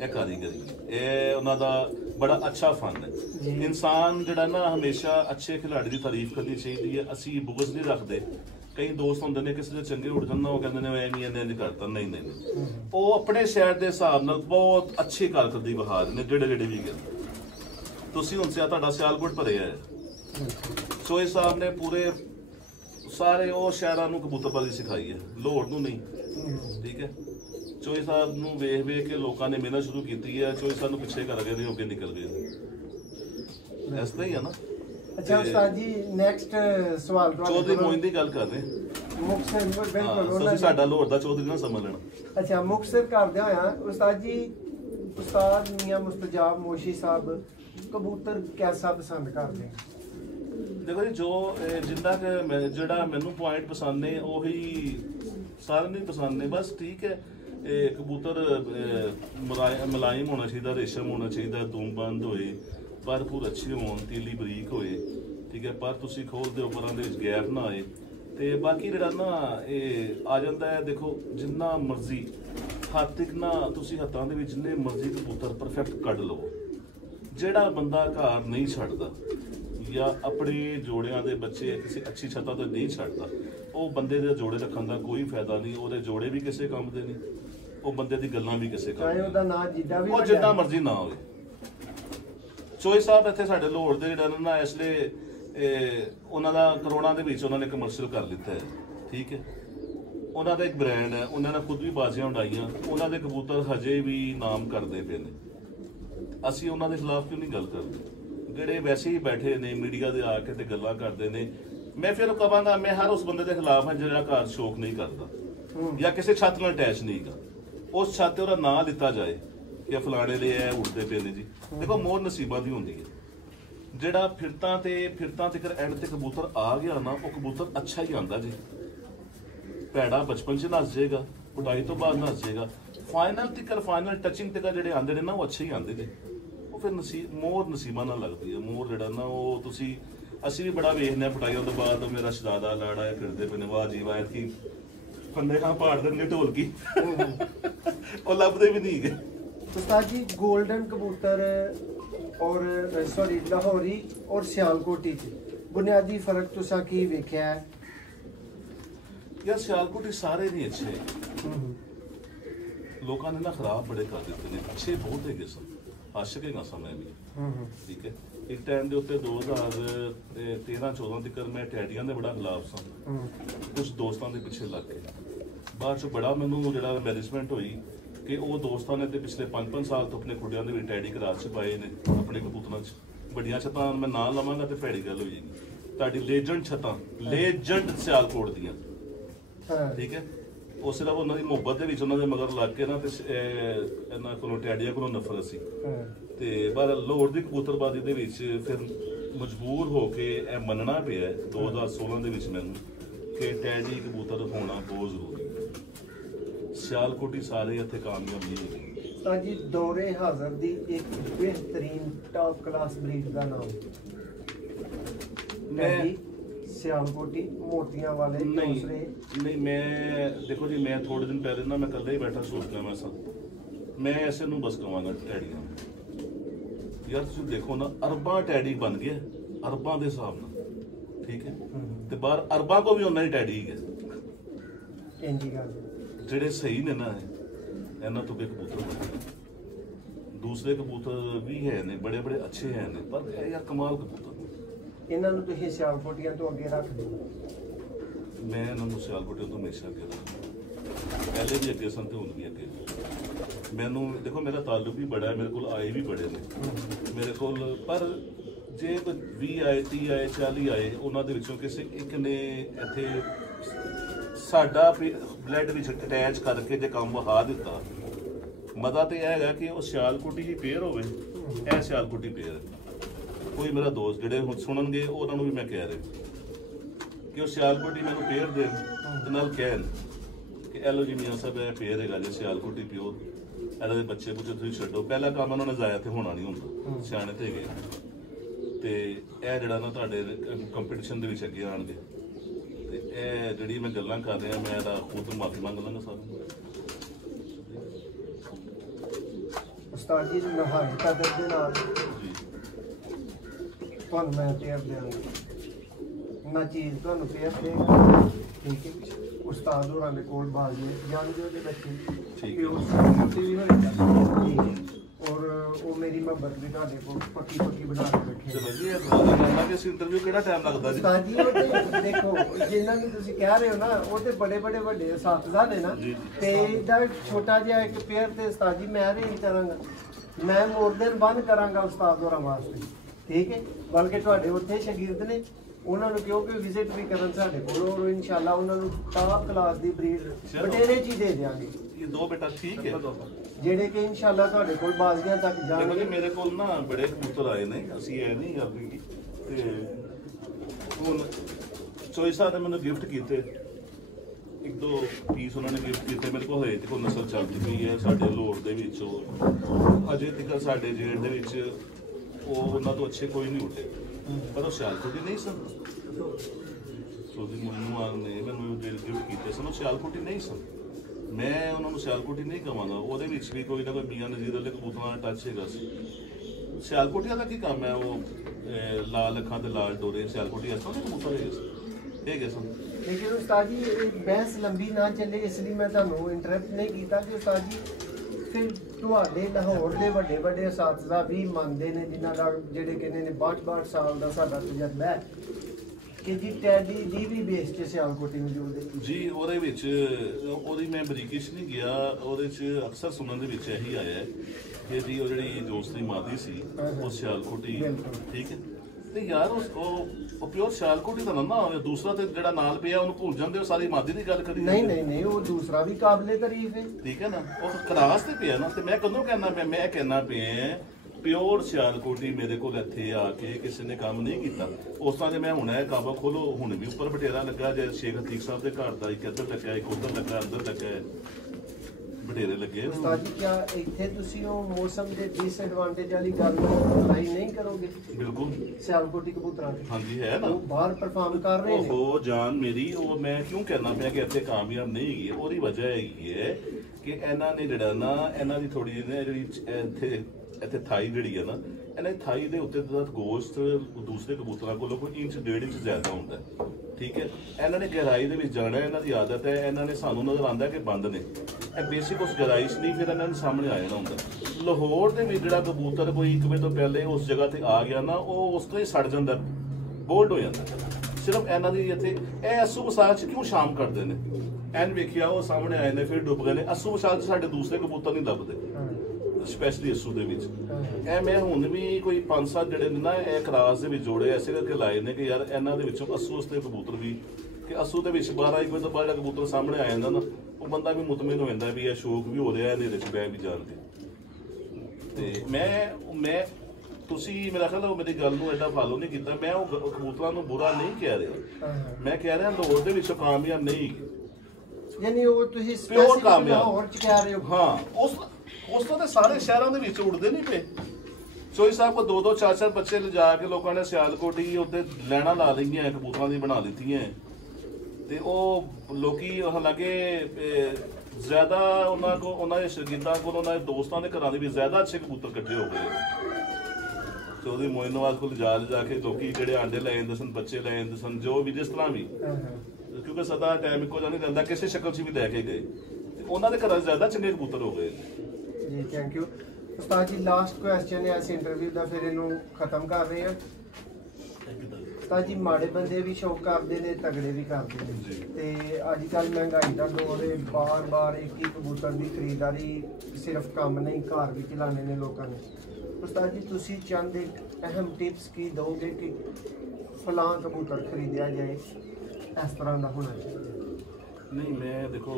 ਇਹ ਕਾਰੀਗਰੀ ਇਹ ਉਹਨਾਂ ਦਾ ਬੜਾ ਅੱਛਾ ਫਨ ਹੈ ਇਨਸਾਨ ਜਿਹੜਾ ਨਾ ਹਮੇਸ਼ਾ ਅੱਛੇ ਖਿਡਾਰੀ ਦੀ ਤਾਰੀਫ ਕਰਨੀ ਚਾਹੀਦੀ ਹੈ ਅਸੀਂ ਬੁਗਜ਼ ਨਹੀਂ ਰੱਖਦੇ ਕਈ ਦੋਸਤ ਹੁੰਦੇ ਨੇ ਕਿਸੇ ਦੇ ਚੰਗੇ ਉੱਡ ਜਾਂਦਾ ਉਹ ਕਹਿੰਦੇ ਨੇ ਐ ਨਹੀਂ ਇੰਝ ਕਰਤਾ ਨਹੀਂ ਉਹ ਆਪਣੇ ਸ਼ਹਿਰ ਦੇ ਹਿਸਾਬ ਨਾਲ ਬਹੁਤ ਅੱਛੀ ਕਾਰਕਰਦਗੀ ਵਿਖਾ ਰਹੇ ਨੇ ਜਿਹੜੇ ਵੀ ਗਏ ਤੁਸੀਂ ਹੁਣ ਤੁਹਾਡਾ ਸਿਆਲਕੋਟ ਭਰਿਆ ਹੈ ਸੋਏ ਸਾਹਿਬ ਨੇ ਪੂਰੇ ਸਾਰੇ ਉਹ ਸ਼ਹਿਰਾਂ ਨੂੰ ਕਬੂਤਰਬਾਜ਼ੀ ਸਿਖਾਈ ਹੈ ਲਾਹੌਰ ਨੂੰ ਨਹੀਂ ਠੀਕ ਹੈ ਚੋਈ ਸਾਹਿਬ ਨੂੰ ਵੇਖ ਕੇ ਲੋਕਾਂ ਨੇ ਮਿਹਨਤ ਸ਼ੁਰੂ ਕੀਤੀ ਹੈ ਚੋਈ ਸਾਹਿਬ ਨੂੰ ਪਿੱਛੇ ਕਰ ਗਏ ਨੇ ਅੱਗੇ ਨਿਕਲ ਗਏ ਇਸ ਤਰ੍ਹਾਂ ਹੀ ਹੈ ਨਾ ਅੱਛਾ ਉਸਤਾਦ ਜੀ ਨੈਕਸਟ ਸਵਾਲ ਚੌਧਰੀ ਮੋਇਨ ਦੀ ਗੱਲ ਕਰ ਰਹੇ ਮੁਕਤਸਰ ਬਿਲਕੁਲ ਤੁਸੀਂ ਸਾਡਾ ਲਾਹੌਰ ਦਾ ਚੌਧਰੀ ਨਾ ਸਮਝ ਲੈਣਾ ਅੱਛਾ ਮੁਕਤਸਰ ਕਰਦੇ ਹੋਇਆ ਉਸਤਾਦ ਜੀ ਉਸਤਾਦ ਮੀਆਂ ਮੁਸਤਜਾਬ ਮੋਸ਼ੀ ਸਾਹਿਬ ਕਬੂਤਰ ਕਿਹਦਾ ਪਸੰਦ ਕਰਦੇ ਦੇਖੋ ਜੀ ਜੋ ਜਿੰਦਾ ਕਿ ਜਿਹੜਾ ਮੈਨੂੰ ਪੁਆਇੰਟ ਪਸੰਦ ਨੇ ਉਹੀ ਸਾਰਿਆਂ ਨੂੰ ਪਸੰਦ ਨੇ ਬਸ ਠੀਕ ਹੈ ਇਹ ਕਬੂਤਰ ਮੁਲਾਇਮ ਹੋਣਾ ਚਾਹੀਦਾ ਰੇਸ਼ਮ ਹੋਣਾ ਚਾਹੀਦਾ ਧੂਮਬੰਦ ਹੋਏ ਭਰਪੂਰ ਅੱਛੇ ਹੋਣ ਤੀਲੀ ਬਰੀਕ ਹੋਏ ਠੀਕ ਹੈ ਪਰ ਤੁਸੀਂ ਖੋਲਦੇ ਹੋ ਪਰਾਂ ਦੇ ਵਿੱਚ ਗੈਪ ਨਾ ਆਏ ਤੇ ਬਾਕੀ ਜਿਹੜਾ ਨਾ ਇਹ ਆ ਜਾਂਦਾ ਹੈ ਦੇਖੋ ਜਿੰਨਾ ਮਰਜ਼ੀ ਹੱਥ ਨਾ ਤੁਸੀਂ ਹੱਥਾਂ ਦੇ ਵਿੱਚ ਜਿੰਨੇ ਮਰਜ਼ੀ ਕਬੂਤਰ ਪਰਫੈਕਟ ਕੱਢ ਲਓ ਜਿਹੜਾ ਬੰਦਾ ਘਰ ਨਹੀਂ ਛੱਡਦਾ ਜਾਂ ਆਪਣੇ ਜੋੜਿਆਂ ਦੇ ਬੱਚੇ ਕਿਸੇ ਅੱਛੀ ਛੱਤਾਂ ਤੇ ਨਹੀਂ ਛੱਡਦਾ ਉਹ ਬੰਦੇ ਦੇ ਜੋੜੇ ਰੱਖਣ ਦਾ ਕੋਈ ਫਾਇਦਾ ਨਹੀਂ ਉਹਦੇ ਜੋੜੇ ਵੀ ਕਿਸੇ ਕੰਮ ਦੇ ਨਹੀਂ ਉਹ ਬੰਦੇ ਦੀ ਗੱਲਾਂ ਵੀ ਕਿਸੇ ਕੰਮ ਚਾਹੇ ਉਹਦਾ ਨਾਂ ਜਿੱਦਾਂ ਵੀ ਉਹ ਜਿੱਦਾਂ ਮਰਜ਼ੀ ਨਾ ਹੋਵੇ ਚੋਈ ਸਾਹਿਬ ਇੱਥੇ ਸਾਡੇ ਲਾਹੌਰ ਦੇ ਜਿਹੜਾ ਨਾ ਇਸ ਲਈ ਉਹਨਾਂ ਦਾ ਕਰੋੜਾਂ ਦੇ ਵਿੱਚ ਉਹਨਾਂ ਨੇ ਕਮਰਸ਼ੀਅਲ ਕਰ ਲਿੱਤਾ ਹੈ ਠੀਕ ਹੈ ਉਹਨਾਂ ਦਾ ਇੱਕ ਬ੍ਰਾਂਡ ਹੈ ਉਹਨਾਂ ਨੇ ਖੁਦ ਵੀ ਬਾਜ਼ੀਆਂ ਉਡਾਈਆਂ ਉਹਨਾਂ ਦੇ ਕਬੂਤਰ ਹਜੇ ਵੀ ਨਾਮ ਕਰਦੇ ਪਏ ਨੇ ਅਸੀਂ ਉਹਨਾਂ ਦੇ ਖਿਲਾਫ ਕਿਉਂ ਨਹੀਂ ਗੱਲ ਕਰਦੇ ਜਿਹੜੇ ਵੈਸੇ ਹੀ ਬੈਠੇ ਨੇ ਮੀਡੀਆ ਦੇ ਆ ਕੇ ਤੇ ਗੱਲਾਂ ਕਰਦੇ ਨੇ ਮੈਂ ਫਿਰ ਕਹਾਂਗਾ ਮੈਂ ਹਰ ਉਸ ਬੰਦੇ ਦੇ ਖਿਲਾਫ ਹਾਂ ਜਿਹੜਾ ਘਰ ਸ਼ੌਕ ਨਹੀਂ ਕਰਦਾ ਜਾਂ ਕਿਸੇ ਛੱਤ ਨਾਲ ਅਟੈਚ ਨਹੀਂ ਗਾ ਉਸ ਛੱਤ ਤੇ ਉਹਦਾ ਨਾਂ ਲਿੱਤਾ ਜਾਏ ਕਿ ਫਲਾਣੇ ਦੇ ਇਹ ਉੱਡਦੇ ਪਏ ਨੇ ਜੀ ਦੇਖੋ ਮੋਹਰ ਨਸੀਬਾਂ ਦੀ ਹੁੰਦੀ ਹੈ ਜਿਹੜਾ ਫਿਰਤਾਂ ਤੇ ਐਂਡ ਤੇ ਕਬੂਤਰ ਆ ਗਿਆ ਨਾ ਉਹ ਕਬੂਤਰ ਅੱਛਾ ਹੀ ਆਂਦਾ ਜੀ ਭੈੜਾ ਬਚਪਨ 'ਚ ਨੱਸ ਜਾਏਗਾ ਉਡਾਈ ਤੋਂ ਬਾਅਦ ਨੱਸ ਜਾਏਗਾ ਫਾਈਨਲ ਟੱਚਿੰਗ ਤੇ ਜਿਹੜੇ ਆਂਦੇ ਨੇ ਨਾ ਉਹ ਅੱਛੇ ਹੀ ਆਂਦੇ ਨੇ ਉਹ ਫਿਰ ਮੋਹਰ ਨਸੀਬਾਂ ਨਾਲ ਲੱਗਦੀ ਹੈ ਮੋਹਰ ਜਿਹੜਾ ਨਾ ਉਹ ਤੁਸੀਂ ਅਸੀਂ ਵੀ ਬੜਾ ਵੇਖਦੇ ਹਾਂ ਪਟਾਈਆਂ ਤੋਂ ਬਾਅਦ ਮੇਰਾ ਸ਼ਹਜ਼ਾਦਾ ਲਾੜਾ ਫਿਰਦੇ ਪਏ ਨੇ ਵਾਹ ਜੀ ਵਾਹ ਕੀ ਫੰਦੇ ਖਾਂ ਪਾੜ ਦਿੰਦੇ ਢੋਲਕੀ ਉਹ ਲੱਭਦੇ ਵੀ ਨਹੀਂ ਗਏ उस्ताद जी गोल्डन कबूतर और सॉरी लाहौरी और सियालकोटी बुनियादी फर्क तुसा की वेख्या है यार सियालकोटी सारे नहीं अच्छे लोगों ने ना खराब बड़े कर देते हैं अच्छे बहुत है सन आशिक है समय भी ठीक है एक टाइम के उत्ते 2013-14 तक मैं टैडियां दे बड़ा खिलाफ सन कुछ दोस्तों के पिछे लग गए बाद च बड़ा मैनू जो मैनेजमेंट हुई कि वो दोस्तों ने तो पिछले 5-5 साल तो अपने खुडिया के भी टैडी क्रास च पाए ने अपने कबूतरों बड़िया छत्तां मैं ना लवांगा तो भैड़ी गल हो जाएगी ताड़ी लेजेंड छत्तां लेजेंड सियालकोट दियां ठीक है ਉਹ ਸਿਰਫ ਉਹਨਾਂ ਦੀ ਮੁਹੱਬਤ ਦੇ ਵਿੱਚ ਉਹਨਾਂ ਦੇ ਮਗਰ ਲੱਗ ਕੇ ਨਾ ਤੇ ਇਹਨਾਂ ਕੋਲੋਂ ਟੈਡੀਆਂ ਕੋਲੋਂ ਨਫ਼ਰਤ ਸੀ ਤੇ ਬਾਅਦ ਲਾਹੌਰ ਦੀ ਕਬੂਤਰਬਾਜ਼ੀ ਦੇ ਵਿੱਚ ਫਿਰ ਮਜਬੂਰ ਹੋ ਕੇ ਇਹ ਮੰਨਣਾ ਪਿਆ 2016 ਦੇ ਵਿੱਚ ਮੈਨੂੰ ਕਿ ਟੈਡੀ ਕਬੂਤਰ ਹੋਣਾ ਬਹੁਤ ਜ਼ਰੂਰੀ ਹੈ। ਸਿਆਲਕੋਟੀ ਸਾਰੇ ਇੱਥੇ ਕਾਮਯਾਬ ਨਹੀਂ ਹੋਏ। ਤਾਂ ਜੀ ਦੌਰੇ ਹਾਜ਼ਰ ਦੀ ਇੱਕ ਬਿਹਤਰੀਨ ਟਾਪ ਕਲਾਸ ਬਰੀਡ ਦਾ ਨਾਮ ਮੈਂ ਸਿਆਲਕੋਟੀ ਮੋਤੀਆਂ ਵਾਲੇ ਦੂਸਰੇ ਨਹੀਂ ਮੈਂ ਦੇਖੋ ਜੀ ਮੈਂ ਥੋੜੇ ਦਿਨ ਪਹਿਲੇ ਨਾ ਮੈਂ ਇਕੱਲਾ ਹੀ ਬੈਠਾ ਸੋਚਦਾ ਮੈਂ ਮੈਂ ਐਸੇ ਨੂੰ ਬਸ ਕਵਾਂਗਾ ਟੈਡੀਆਂ ਯਾਰ ਤੁਸੀਂ ਦੇਖੋ ਨਾ ਅਰਬਾਂ ਟੈਡੀ ਬਣ ਗਏ ਅਰਬਾਂ ਦੇ ਹਿਸਾਬ ਨਾਲ ਠੀਕ ਹੈ ਤੇ ਬਾਹਰ ਅਰਬਾਂ ਕੋ ਵੀ ਉਹਨਾਂ ਹੀ ਟੈਡੀ ਹੈ ਇੰਜੀ ਗੱਲ ਜਿਹੜੇ ਸਹੀ ਨੇ ਨਾ ਇਹਨਾਂ ਤੋਂ ਕਬੂਤਰ ਦੂਸਰੇ ਕਬੂਤਰ ਵੀ ਹੈ ਨੇ ਬੜੇ ਬੜੇ ਅੱਛੇ ਹੈ ਨੇ ਪਰ ਇਹ ਯਾਰ ਕਮਾਲ ਕਬੂਤਰ ਇਹਨਾਂ ਨੂੰ ਤੁਸੀਂ ਸਿਆਲਕੋਟੀਆਂ ਤੋਂ ਅੱਗੇ ਰੱਖ ਦਿਓ। ਮੈਂ ਇਹਨਾਂ ਨੂੰ ਸਿਆਲਕੋਟੀਆਂ ਤੋਂ ਹਮੇਸ਼ਾ ਅੱਗੇ ਰੱਖਦਾ ਪਹਿਲੇ ਵੀ ਅੱਗੇ ਸਨ ਤੇ ਹੁਣ ਵੀ ਅੱਗੇ ਮੈਨੂੰ ਦੇਖੋ ਮੇਰਾ ਤਾਲੁਕ ਵੀ ਬੜਾ ਹੈ ਮੇਰੇ ਕੋਲ ਆਏ ਵੀ ਬੜੇ ਨੇ ਮੇਰੇ ਕੋਲ ਪਰ ਜੇ ਕੋਈ 20 ਆਏ 30 ਆਏ 40 ਆਏ ਉਹਨਾਂ ਦੇ ਵਿੱਚੋਂ ਕਿਸੇ ਇੱਕ ਨੇ ਇੱਥੇ ਸਾਡਾ ਬਲੱਡ ਵਿੱਚ ਅਟੈਚ ਕਰਕੇ ਜੇ ਕੰਮ ਵਹਾ ਦਿੱਤਾ ਮਜ਼ਾ ਤੇ ਇਹ ਹੈਗਾ ਕਿ ਉਹ ਸਿਆਲਕੋਟੀ ਹੀ ਪੇਅਰ ਹੋਵੇ ਇਹ ਸਿਆਲਕੋਟੀ ਪੇਅਰ ਹੈ। ਕੋਈ ਮੇਰਾ ਦੋਸਤ ਜਿਹੜੇ ਹੁਣ ਸੁਣਨਗੇ ਉਹਨਾਂ ਨੂੰ ਵੀ ਮੈਂ ਕਹਿ ਰਿਹਾ ਕਿ ਉਹ ਸਿਆਲਕੋਟੀ ਮੈਨੂੰ ਪੇਅਰ ਦੇਣ ਤੇ ਨਾਲ ਕਹਿਣ ਕਿ ਐਲੋ ਜੀ ਮੀਆਂ ਸਾਹਿਬ ਇਹ ਪੇਅਰ ਹੈਗਾ ਜੇ ਸਿਆਲਕੋਟੀ ਪਿਓਰ ਇਹਨਾਂ ਦੇ ਬੱਚੇ ਬੁੱਚੇ ਤੁਸੀਂ ਛੱਡੋ ਪਹਿਲਾ ਕੰਮ ਉਹਨਾਂ ਨੇ ਜ਼ਾਇਆ ਤੇ ਹੋਣਾ ਨਹੀਂ ਹੁੰਦਾ ਸਿਆਣੇ ਤੇ ਗਏ ਤੇ ਇਹ ਜਿਹੜਾ ਨਾ ਤੁਹਾਡੇ ਕੰਪੀਟੀਸ਼ਨ ਦੇ ਵਿੱਚ ਅੱਗੇ ਆਣਗੇ ਤੇ ਇਹ ਜਿਹੜੀ ਮੈਂ ਗੱਲਾਂ ਕਰ ਰਿਹਾ ਮੈਂ ਇਹਦਾ ਖੁਦ ਮਾਫੀ ਮੰਗ ਲਾਂਗਾ ਸਾਰਿਆਂ ਨੂੰ। ਉਸਤਾਦ ਜੀ ਨਹਾਈ ਕਦਰ ਦੇ ਨਾਲ ਤੁਹਾਨੂੰ ਮੈਂ ਪੇਅਰ ਦਿਆਂਗਾ ਨਾ ਚੀਜ਼ ਤੁਹਾਨੂੰ ਪੇਅਰ ਦੇਗਾ ਠੀਕ ਹੈ ਉਸਤਾਦ ਹੋਰਾਂ ਦੇ ਕੋਲ ਬਾਜ਼ੀ ਜਾਣਦੇ ਉਹਦੇ ਬੱਚੇ ਠੀਕ ਹੈ ਉਸ ਵੀ ਹੋਏਗਾ ਔਰ ਉਹ ਮੇਰੀ ਮੁਹੱਬਤ ਵੀ ਤੁਹਾਡੇ ਕੋਲ ਪੱਕੀ ਬਣਾ ਕੇ ਬੈਠੇ ਚਲੋ ਜੀ ਇਹ ਗੱਲ ਕਿ ਇਸ ਇੰਟਰਵਿਊ ਕਿਹੜਾ ਟਾਈਮ ਲੱਗਦਾ ਜੀ ਉਸਤਾਦ ਜੀ ਉਹ ਤੇ ਦੇਖੋ ਜਿਨ੍ਹਾਂ ਨੂੰ ਤੁਸੀਂ ਕਹਿ ਰਹੇ ਹੋ ਨਾ ਉਹ ਤੇ ਬੜੇ ਵੱਡੇ ਸਾਥੀਦਾਰ ਨੇ ਨਾ ਤੇ ਇਹਦਾ ਛੋਟਾ ਜਿਹਾ ਇੱਕ ਪੇਅਰ ਤੇ ਉਸਤਾਦ ਜੀ ਮੈਂ ਅਰੇਂਜ ਕਰਾਂਗਾ ਮੈਂ ਮੋਰ ਦਿਨ ਬੰਦ ਕਰਾਂਗਾ ਉਸਤਾਦ ਹੋਰਾਂ ਵਾਸਤੇ ਠੀਕ ਹੈ ਬਲਕਿ ਤੁਹਾਡੇ ਉੱਥੇ ਸ਼ਾਗਿਰਦ ਨੇ ਉਹਨਾਂ ਨੂੰ ਕਿਉਂ ਕਿ ਵਿਜ਼ਿਟ ਵੀ ਕਰਨ ਸਾਡੇ ਕੋਲ ਔਰ ਇਨਸ਼ਾਅੱਲਾ ਉਹਨਾਂ ਨੂੰ ਟਾਪ ਕਲਾਸ ਦੀ ਬਰੀਡ ਬਟੇਰੇ ਚ ਹੀ ਦੇ ਦਿਆਂਗੇ ਇਹ ਦੋ ਬੇਟਾ ਠੀਕ ਹੈ ਜਿਹੜੇ ਕਿ ਇਨਸ਼ਾਅੱਲਾ ਤੁਹਾਡੇ ਕੋਲ ਬਾਜ਼ੀਆਂ ਤੱਕ ਜਾਣਗੇ। ਮੇਰੇ ਕੋਲ ਨਾ ਬੜੇ ਕਬੂਤਰ ਆਏ ਨੇ ਅਸੀਂ ਇਹ ਨਹੀਂ ਕਰਦੇ ਤੇ ਹੁਣ ਚੋਇਸਾਂ ਨੇ ਮੈਨੂੰ ਗਿਫਟ ਕੀਤੇ ਇੱਕ ਦੋ ਪੀਸ ਉਹਨਾਂ ਨੇ ਗਿਫਟ ਕੀਤੇ ਮੇਰੇ ਕੋਲ ਹੋਏ ਤੇ ਕੋਈ ਨਸਲ ਚੱਲਦੀ ਪਈ ਹੈ ਸਾਡੇ ਲਾਹੌਰ ਦੇ ਵਿੱਚ ਅਜੇ ਤੱਕ ਸਾਡੇ ਜੇੜ ਦੇ ਵਿੱਚ ਉਹ ਉਹਨਾਂ ਤੋਂ ਅੱਛੇ ਕੋਈ ਨਹੀਂ ਉੱਠੇ ਪਰ ਉਹ ਸਿਆਲਕੋਟੀ ਨਹੀਂ ਸਨ ਸੋਦੀ ਮੈਨੂੰ ਨੇ ਮੈਨੂੰ ਗਿਫਟ ਕੀਤੇ ਸਨ ਉਹ ਸਿਆਲਕੋਟੀ ਨਹੀਂ ਸਨ ਮੈਂ ਉਹਨਾਂ ਨੂੰ ਸਿਆਲਕੋਟੀ ਨਹੀਂ ਕਵਾਂਗਾ ਉਹਦੇ ਵਿੱਚ ਵੀ ਕੋਈ ਨਾ ਕੋਈ ਮੀਆਂ ਨਜ਼ੀਰ ਵਾਲੇ ਕਬੂਤਰਾਂ ਦਾ ਟੱਚ ਹੈਗਾ ਸੀ ਸਿਆਲਕੋਟੀਆਂ ਦਾ ਕੀ ਕੰਮ ਹੈ ਉਹ ਲਾਲ ਅੱਖਾਂ ਤੇ ਲਾਲ ਡੋਰੇ ਸਿਆਲਕੋਟੀ ਇਸ ਤਰ੍ਹਾਂ ਦੇ ਕਬੂਤਰ ਹੈਗੇ ਸਨ ਲੇਕਿਨ ਉਸਤਾਦ ਜੀ ਇਹ ਬਹਿਸ ਲੰਬੀ ਨਾ ਚੱਲੇ ਇਸ ਲਈ ਮੈਂ ਤੁਹਾਨੂੰ ਇੰਟਰਪਟ ਨਹੀਂ ਕੀਤਾ ਕਿ ਉਸਤਾਦ ਜੀ ਫਿਰ ਤੁਹਾਡੇ ਲਾਹੌਰ ਦੇ ਵੱਡੇ ਅਸਾਤਜ਼ਾ ਵੀ ਮੰਨਦੇ ਨੇ ਜਿਨ੍ਹਾਂ ਦਾ ਜਿਹੜੇ ਕਹਿੰਦੇ ਨੇ 62 ਸਾਲ ਦਾ ਸਾਡਾ ਤਜਰਬਾ ਹੈ ਕਿ ਜੀ ਟੈਡੀ ਦੀ ਵੀ ਬੇਸ 'ਚ ਸਿਆਲਕੋਟੀ ਮੌਜੂਦ ਹੈ ਜੀ ਉਹਦੇ ਵਿੱਚ ਉਹਦੀ ਮੈਂ ਬਰੀਕਿਸ਼ ਨਹੀਂ ਗਿਆ ਉਹਦੇ 'ਚ ਅਕਸਰ ਸੁਣਨ ਦੇ ਵਿੱਚ ਇਹੀ ਆਇਆ ਹੈ ਕਿ ਜੀ ਉਹ ਜਿਹੜੀ ਦੋਸਤ ਦੀ ਮਾਦੀ ਸੀ ਉਹ ਸਿਆਲਕੋਟੀ ਠੀਕ ਹੈ ਤੇ ਯਾਰ ਉਹ ਪਿਓਰ ਸਿਆਲਕੋਟੀ ਦਾ ਨਾ ਹੋਵੇ ਦੂਸਰਾ ਤੇ ਜਿਹੜਾ ਨਾਲ ਪਿਆ ਉਹਨੂੰ ਭੁੱਲ ਜਾਂਦੇ ਉਹ ਸਾਰੀ ਮਾਦੀ ਦੀ ਗੱਲ ਕਰੀ ਨਹੀਂ ਉਹ ਦੂਸਰਾ ਵੀ ਕਾਬਲੇ ਤਾਰੀਫ ਹੈ ਠੀਕ ਹੈ ਨਾ ਉਹ ਕਲਾਸ ਤੇ ਪਿਆ ਨਾ ਤੇ ਮੈਂ ਕਦੋਂ ਕਹਿਣਾ ਮੈਂ ਕਹਿਣਾ ਪਿਆ ਪਿਓਰ ਸਿਆਲਕੋਟੀ ਮੇਰੇ ਕੋਲ ਇੱਥੇ ਆ ਕੇ ਕਿਸੇ ਨੇ ਕੰਮ ਨਹੀਂ ਕੀਤਾ ਉਸ ਤਰ੍ਹਾਂ ਜੇ ਮੈਂ ਹੁਣ ਇਹ ਕਾਬਾ ਖੋਲੋ ਹੁਣ ਵੀ ਉੱਪਰ ਬਟੇਰਾ ਲੱਗਾ ਜੇ ਸ਼ੇਖ ਅਤੀਕ ਸਾਹਿਬ ਦੇ ਘਰ ਦਾ ਇੱਕ ਇੱਧਰ ਲੱਗਾ ਇੱਕ ਉੱਧਰ ਲੱਗਾ ਅੰਦਰ ਲੱਗਾ ਬਟੇਰੇ ਲੱਗੇ ਉਸਤਾਦ ਜੀ ਕਿਆ ਇੱਥੇ ਤੁਸੀਂ ਉਹ ਮੌਸਮ ਦੇ ਡਿਸਐਡਵਾਂਟੇਜ ਵਾਲੀ ਗੱਲ ਅਪਲਾਈ ਨਹੀਂ ਕਰੋਗੇ ਬਿਲਕੁਲ ਸਿਆਲਕੋਟੀ ਕਬੂਤਰਾਂ ਦੀ ਹਾਂਜੀ ਹੈ ਨਾ ਉਹ ਬਾਹਰ ਪਰਫਾਰਮ ਕਰ ਰਹੇ ਨੇ ਉਹ ਜਾਨ ਮੇਰੀ ਉਹ ਮੈਂ ਕਿਉਂ ਕਹਿਣਾ ਪਿਆ ਕਿ ਇੱਥੇ ਕਾਮਯਾਬ ਨਹੀਂ ਹੈਗੀ ਉਹਦੀ ਵਜ੍ਹਾ ਹੈਗੀ ਹੈ ਕਿ ਇਹਨਾਂ ਨੇ ਜਿਹੜਾ ਨਾ ਇਹਨਾਂ ਦੀ ਥੋੜੀ ਜਿਹੀ ਜਿਹੜੀ ਇੱਥੇ ਥਾਈ ਜਿਹੜੀ ਹੈ ਨਾ ਇਹਨਾਂ ਦੀ ਥਾਈ ਦੇ ਉੱਤੇ ਦਾ ਗੋਸ਼ਤ ਦੂਸਰੇ ਕਬੂਤਰਾਂ ਕੋਲੋਂ ਕੋਈ ਇੰਚ 1.5 ਇੰਚ ਜ਼ਿਆਦਾ ਹੁੰਦਾ ਠੀਕ ਹੈ ਇਹਨਾਂ ਨੇ ਗਹਿਰਾਈ ਦੇ ਵਿੱਚ ਜਾਣਾ ਇਹਨਾਂ ਦੀ ਆਦਤ ਹੈ ਇਹਨਾਂ ਨੇ ਸਾਨੂੰ ਨਜ਼ਰ ਆਉਂਦਾ ਕਿ ਬੰਦ ਨੇ ਇਹ ਬੇਸਿਕ ਉਸ ਗਹਿਰਾਈ 'ਚ ਨਹੀਂ ਫਿਰ ਇਹਨਾਂ ਦੇ ਸਾਹਮਣੇ ਆ ਜਾਣਾ ਹੁੰਦਾ ਲਾਹੌਰ ਦੇ ਵਿੱਚ ਜਿਹੜਾ ਕਬੂਤਰ ਕੋਈ 1 ਵਜੇ ਤੋਂ ਪਹਿਲੇ ਉਸ ਜਗ੍ਹਾ ਤੇ ਆ ਗਿਆ ਨਾ ਉਹ ਉਸ ਤੋਂ ਹੀ ਸੜ ਜਾਂਦਾ ਬੋਲਡ ਹੋ ਜਾਂਦਾ ਸਿਰਫ ਇਹਨਾਂ ਦੀ ਇੱਥੇ ਇਹ ਅਸੂ ਬਸਾਲ 'ਚ ਕਿਉਂ ਸ਼ਾਮ ਕਰਦੇ ਨੇ ਐਨ ਵੇਖਿਆ ਉਹ ਸਾਹਮਣੇ ਆਏ ਨੇ ਫਿਰ ਡੁੱਬ ਗਏ ਨੇ ਅਸੂ ਬਸਾਲ 'ਚ ਸਾਡੇ ਦੂਸਰੇ ਕਬੂਤਰ ਨਹੀਂ ਲੱਭਦੇ ਸਪੈਸ਼ਲੀ ਅਸੂ ਦੇ ਵਿੱਚ ਇਹ ਮੈਂ ਹੁਣ ਵੀ ਕੋਈ 5-7 ਜਿਹੜੇ ਨੇ ਨਾ ਇਹ ਕਰਾਸ ਦੇ ਵਿੱਚ ਜੋੜੇ ਐਸੇ ਕਰਕੇ ਲਾਏ ਨੇ ਕਿ ਯਾਰ ਇਹਨਾਂ ਦੇ ਵਿੱਚੋਂ ਅਸੂ ਉਸਤੇ ਕਬੂਤਰ ਵੀ ਕਿ ਅਸੂ ਦੇ ਵਿੱਚ 12 1 ਵਜੇ ਤੋਂ ਬਾਅਦ ਕਬੂਤਰ ਸਾਹਮਣੇ ਆ ਜਾਂਦਾ ਨਾ, ਉਹ ਬੰਦਾ ਵੀ ਮੁਤਮਿਨ ਹੋ ਜਾਂਦਾ ਵੀ ਇਹ ਸ਼ੌਕ ਵੀ ਹੋ ਰਿਹਾ ਇਹਦੇ ਚ ਬਹਿ ਵੀ ਜਾਣ ਦੇ। ਤੇ ਮੈਂ ਤੁਸੀਂ ਮੇਰਾ ਖਿਆਲ ਮੇਰੀ ਗੱਲ ਨੂੰ ਐਡਾ ਫਾਲੋ ਨਹੀਂ ਕੀਤਾ। ਮੈਂ ਉਹ ਕਬੂਤਰਾਂ ਨੂੰ ਬੁਰਾ ਨਹੀਂ ਕਹਿ ਰਿਹਾ, ਮੈਂ ਕਹਿ ਰਿਹਾ ਲਾਹੌਰ ਦੇ ਵਿੱਚ ਕਾਮਯਾਬ ਨਹੀਂ, ਯਾਨੀ ਉਹ ਤੁਸੀਂ ਪਿਓਰ ਕਾਮਯਾਬ ਲਾਹੌਰ ਚ ਕਹਿ ਰਹੇ ਹੋ। ਹਾਂ, ਉਸ ਤੋਂ ਸਾਰੇ ਸ਼ਹਿਰਾਂ ਦੇ ਵਿੱਚ ਉੜਦੇ ਨਹੀਂ ਪਏ। ਚੋਈ ਸਾਹਿਬ ਕੋ 2-2 4-4 ਬੱਚੇ ਲਿਜਾ ਕੇ ਲੋਕਾਂ ਨੇ ਸਿਆਲਕੋਟੀ ਉੱਤੇ ਲੈਣਾ ਲਾ ਲਈਆਂ, ਕਬੂਤਰਾਂ ਦੀ ਬਣਾ ਦਿੱਤੀਆਂ। ਤੇ ਉਹ ਲੋਕੀ ਹਾਲਾਂਕਿ ਜ਼ਿਆਦਾ ਉਹਨਾਂ ਦੇ ਸ਼ਾਗਿਰਦਾਂ ਕੋਲ, ਉਹਨਾਂ ਦੇ ਦੋਸਤਾਂ ਦੇ ਘਰਾਂ ਦੇ ਵੀ ਜ਼ਿਆਦਾ ਅੱਛੇ ਕਬੂਤਰ ਇਕੱਠੇ ਹੋ ਗਏ। ਤੇ ਉਹਦੀ ਮੋਇਨ ਨਵਾਜ਼ ਕੋਲ ਲਿਜਾ ਕੇ ਲੋਕੀ ਜਿਹੜੇ ਆਂਡੇ ਲੈ ਜਾਂਦੇ ਸਨ, ਬੱਚੇ ਲੈ ਜਾਂਦੇ ਸਨ, ਜੋ ਵੀ ਜਿਸ ਤਰ੍ਹਾਂ ਵੀ, ਕਿਉਂਕਿ ਸਦਾ ਟਾਈਮ ਇੱਕੋ ਜਿਹਾ ਨਹੀਂ ਰਹਿੰਦਾ, ਕਿਸੇ ਸ਼ਕਲ 'ਚ ਵੀ ਲੈ ਕੇ ਗਏ। ਤੇ ਉਹਨਾਂ ਦੇ ਘਰਾਂ 'ਚ ਜ਼ਿਆਦਾ ਚੰਗੇ ਕਬੂਤਰ ਹੋ ਗਏ। ਜੀ ਥੈਂਕ ਯੂ ਉਸਤਾਦ ਜੀ। ਲਾਸਟ ਕੁਐਸਚਨ ਹੈ ਇਸ ਇੰਟਰਵਿਊ ਦਾ, ਫਿਰ ਇਹਨੂੰ ਖਤਮ ਕਰ ਰਹੇ ਹਾਂ। ਉਸਤਾਦ ਜੀ, ਮਾੜੇ ਬੰਦੇ ਵੀ ਸ਼ੌਕ ਕਰਦੇ ਨੇ, ਤਗੜੇ ਵੀ ਕਰਦੇ ਨੇ, ਤੇ ਅੱਜ ਕੱਲ੍ਹ ਮਹਿੰਗਾਈ ਦਾ ਦੌਰ ਹੈ, ਬਾਰ ਇੱਕ ਹੀ ਕਬੂਤਰ ਦੀ ਖਰੀਦਦਾਰੀ ਸਿਰਫ ਕੰਮ ਨਹੀਂ, ਘਰ ਵੀ ਚਲਾਉਣੇ ਨੇ ਲੋਕਾਂ ਨੇ। ਉਸਤਾਦ ਜੀ, ਤੁਸੀਂ ਚੰਦ ਅਹਿਮ ਟਿਪਸ ਕੀ ਦਿਓਗੇ ਕਿ ਫਲਾਂ ਕਬੂਤਰ ਖਰੀਦਿਆ ਜਾਏ, ਇਸ ਤਰ੍ਹਾਂ ਦਾ ਹੋਣਾ ਚਾਹੀਦਾ? ਨਹੀਂ, ਮੈਂ ਦੇਖੋ